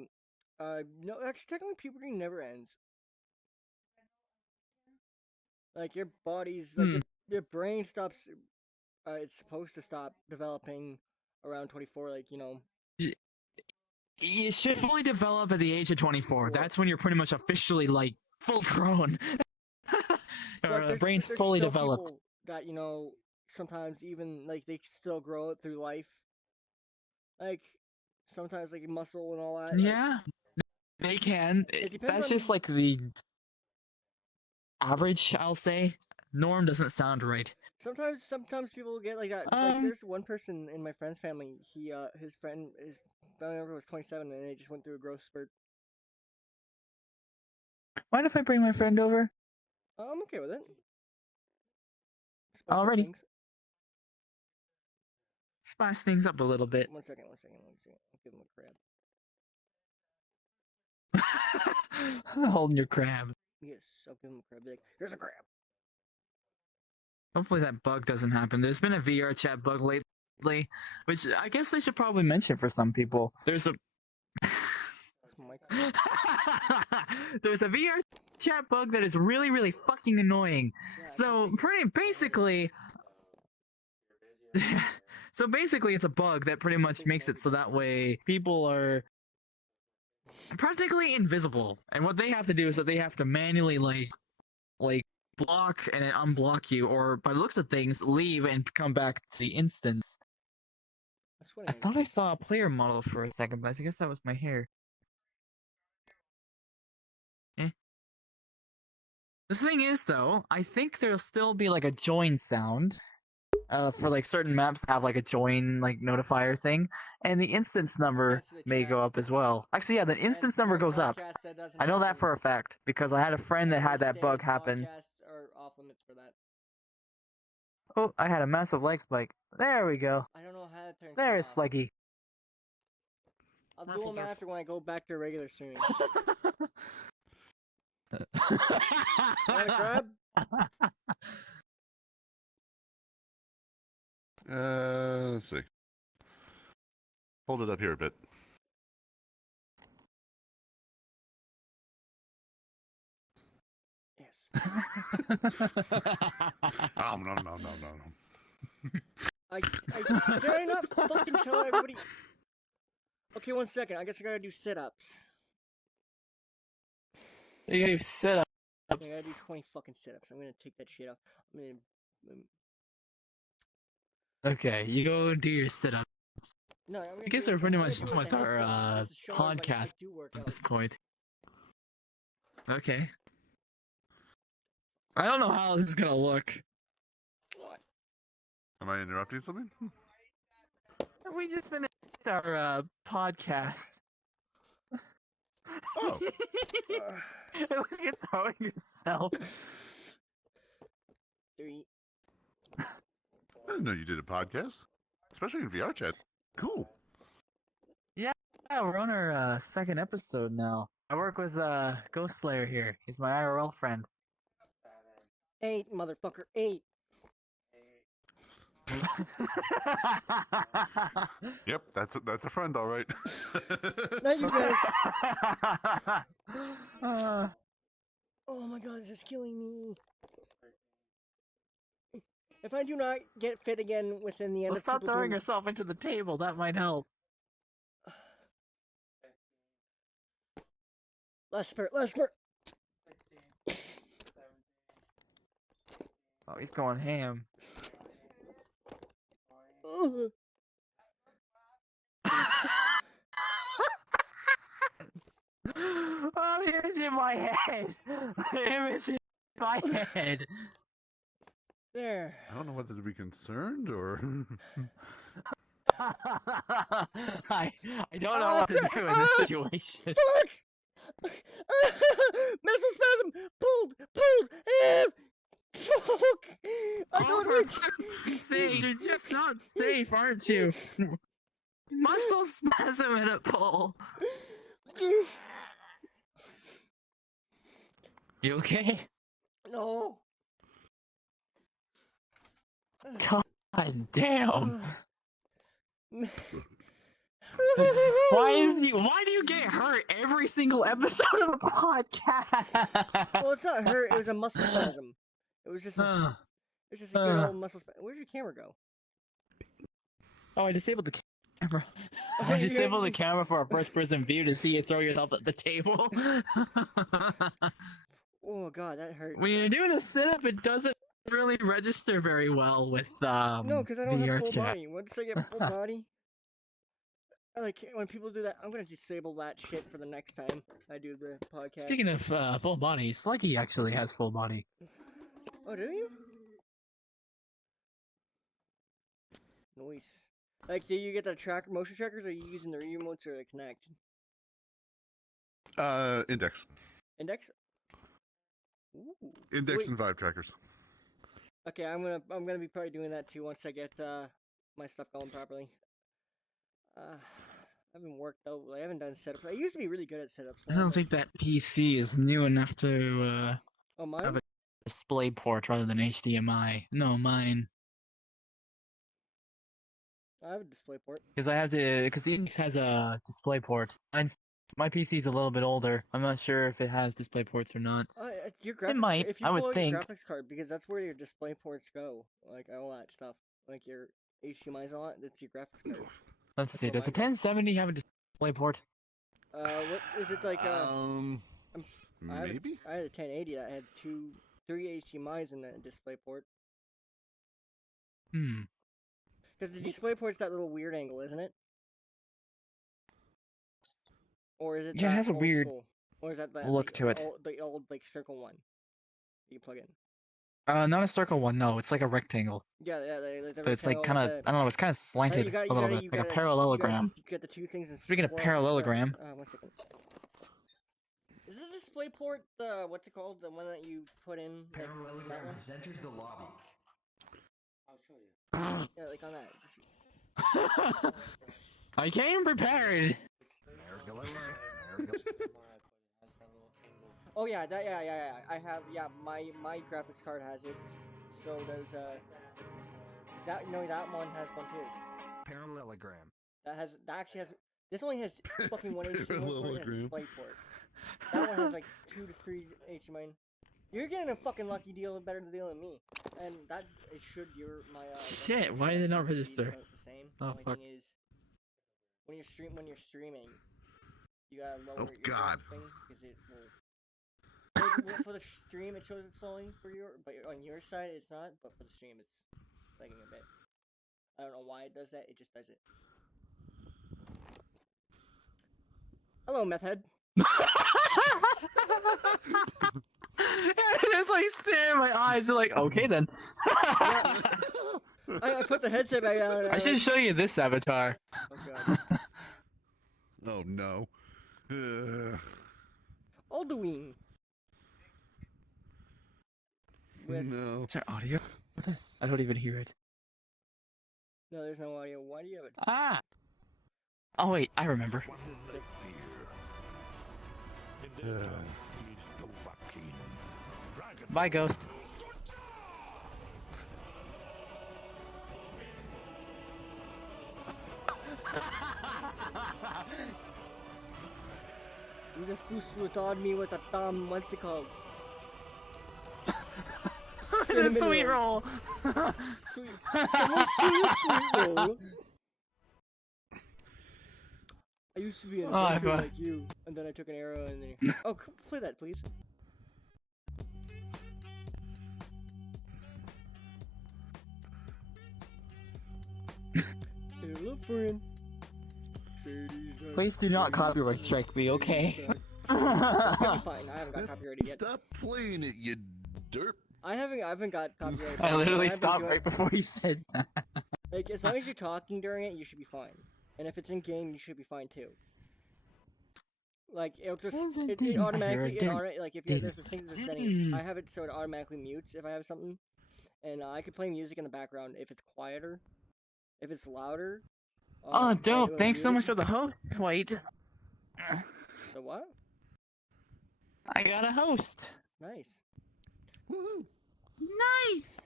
actually, technically, puberty never ends. Like your body's, like your brain stops. It's supposed to stop developing around 24. Like You should fully develop at the age of 24. That's when you're pretty much officially like full grown. Or the brain's there's fully still developed. people that sometimes even like they still grow it through life. Like sometimes like muscle and all that. Yeah, they can. It depends That's on. just like the average, I'll say. Norm doesn't sound right. Sometimes people get like that. Like there's one person in my friend's family. His family member was 27 and they just went through a growth spurt. Mind if I bring my friend over? I'm okay with it. Already. Things. Spice things up a little bit. One second. I'll give him a crab. Holding your crab. Yes, I'll give him a crab. Be like, here's a crab. Hopefully that bug doesn't happen. There's been a VR chat bug lately, which I guess I should probably mention for some people. There's a there's a VR chat bug that is really, really fucking annoying. Yeah, so basically it's a bug that pretty much makes it so that way people are practically invisible. And what they have to do is that they have to manually like block and then unblock you, or by the looks of things, leave and come back to the instance. I thought I saw a player model for a second, but I guess that was my hair. The thing is, though, I think there'll still be like a join sound. For like certain maps have like a join like notifier thing, and the instance number may go up as well. Actually, yeah, the instance number goes up. I know that for a fact because I had a friend that had that bug happen. Are off limits for that. Oh, I had a massive leg spike. There we go. I don't know how to turn. There's Sluggy. I'll do them after when I go back to regular streaming. Want a crab? Let's see. Hold it up here a bit. Yes. No. Did I not fucking tell everybody? Okay, 1 second. I guess I gotta do sit-ups. You gotta do sit-ups. I gotta do 20 fucking sit-ups. I'm gonna take that shit off. Okay, you go do your sit-ups. No, I guess we're pretty much done with our podcast at this point. Okay. I don't know how this is gonna look. What? Am I interrupting something? We just finished our podcast. Oh. It was you throwing yourself. 3. I didn't know you did a podcast, especially in VR chat. Cool. Yeah, we're on our second episode now. I work with Ghost Slayer here. He's my IRL friend. 8, motherfucker, 8. Yep, that's a friend, all right. Not you guys. Oh my god, this is killing me. If I do not get fit again within the end of stop throwing yourself into the table. That might help. Last spurt. Last spurt. Oh, he's going ham. Ugh. Oh, the image in my head. The image in my head. There. I don't know whether to be concerned or. I don't know what to do in this situation. Fuck! Mesospasm! Pulled! Fuck! I don't For like. fuck's sake, you're just not safe, aren't you? Muscle spasm and a pull. You okay? No. God damn. Why do you get hurt every single episode of a podcast? Well, it's not hurt. It was a muscle spasm. It was just a good old muscle spasm. Where'd your camera go? Oh, I disabled the camera. I disabled the camera for a first-person view to see you throw yourself at the table. Oh god, that hurts. When you're doing a sit-up, it doesn't really register very well with No, because I don't have full chat. body. Once I get full body, like when people do that, I'm gonna disable that shit for the next time I do the podcast. Speaking of full body, Sluggy actually has full body. Oh, do you? Nice. Like, do you get the motion trackers, or are you using the remotes or the Connect? Index. Index? Ooh. Index Wait. and Vive trackers. Okay, I'm gonna be probably doing that too once I get my stuff going properly. I haven't worked out. I haven't done setups. I used to be really good at setups. I don't think that PC is new enough to Oh, mine? have a display port rather than HDMI. No, mine. I have a display port. Because the Index has a display port. My PC's a little bit older. I'm not sure if it has display ports or not. Your graphics, might, if you I pull would out think. your graphics card, because that's where your display ports go, like all that stuff, like your HDMI's on it. That's your graphics card. Let's see. what Does the mine 1070 have a display port? What is it like? Maybe. I had a 1080 that had three HDMI's in the display port. Hmm. Because the display port's that little weird angle, isn't it? Or is it? Yeah, it that has a old weird school? Or is that look like, to it. The old like circle one you plug in? Not a circle one. No, it's like a rectangle. Yeah, But it's like kind of, I don't know. It's kind of slanted a little bit, like a parallelogram. You got the two things in Speaking of parallelogram, 1 second. Is the display port what's it called? The one that you put in? Parallelogram enters the lobby. I'll show you. Yeah, like on that. I came prepared. Oh yeah, yeah. I have my graphics card has it. So does that one has one too. Parallelogram. That actually has. This only has fucking one HDMI port and a Parallelogram. display port. That one has like 2 to 3 HDMI. You're getting a fucking lucky deal, better deal than me. And that it should my Shit, why did it not register? about the same. Oh, The only fuck. thing is when you're streaming, you gotta lower Oh, your God. thing because it will. For the stream, it shows it slowing but on your side it's not. But for the stream, it's lagging a bit. I don't know why it does that. It just does it. Hello, meth head. It's like staring, my eyes are like, okay then. I put the headset back on. I should show you this avatar. Oh god. Oh no. Alduin. No. Is there audio with this? I don't even hear it. No, there's no audio. Why do you have it? Ah! Oh wait, I remember. This is the... Bye, Ghost. You just retarded me with a thumb. What's it called? The sweet roll. Sweet. Someone's doing a sweet roll. used to be an Oh, adventurer I- like you, and then I took an arrow and then. Oh, play that, please. Hello, friend. Shady's back. Please do not Shady's copyright back. strike me, okay? Shady's back. It's gonna be fine. I haven't got copyrighted yet. Stop playing it, you derp. I haven't got copyrighted. I literally I've been stopped doing- right before he said that. Like, as long as you're talking during it, you should be fine. And if it's in game, you should be fine too. Like, it'll just it automatically like if there's a thing that's setting. I have it so it automatically mutes if I have something, and I could play music in the background if it's quieter. If it's louder. Oh, it dope. will Thanks so mute much it. for the host. Wait. The what? I got a host. Nice. Woohoo. Nice.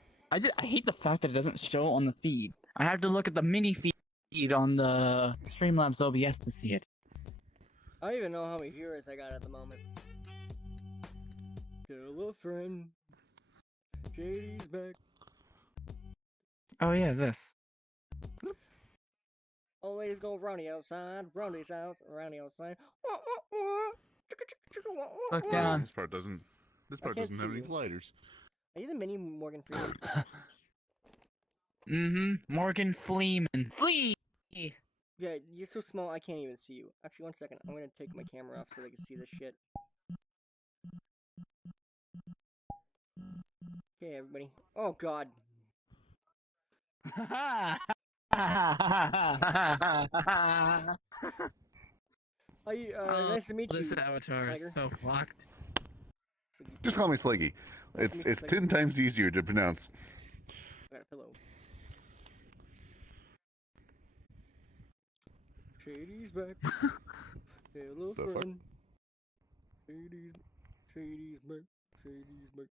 I hate the fact that it doesn't show on the feed. I have to look at the mini feed on the Streamlabs OBS to see it. I don't even know how many viewers I got at the moment. Hello, friend. JD's back. Oh yeah, this. Always go roundy outside, roundy outside. Look down. This part doesn't. This I part can't doesn't have see any you. gliders. Are you the mini Morgan Freeman? Morgan Freeman. Flea! Yeah, you're so small I can't even see you. Actually, one second. I'm gonna take my camera off so they can see this shit. Okay, everybody. Oh god. Nice to meet you. This avatar is Tiger. so fucked. Just call me Sliggy. Nice to meet you, It's Sliggy. 10 times easier to pronounce. Got a pillow. Shady's back. Hello, The fuck? friend. Shady's back. Shady's back.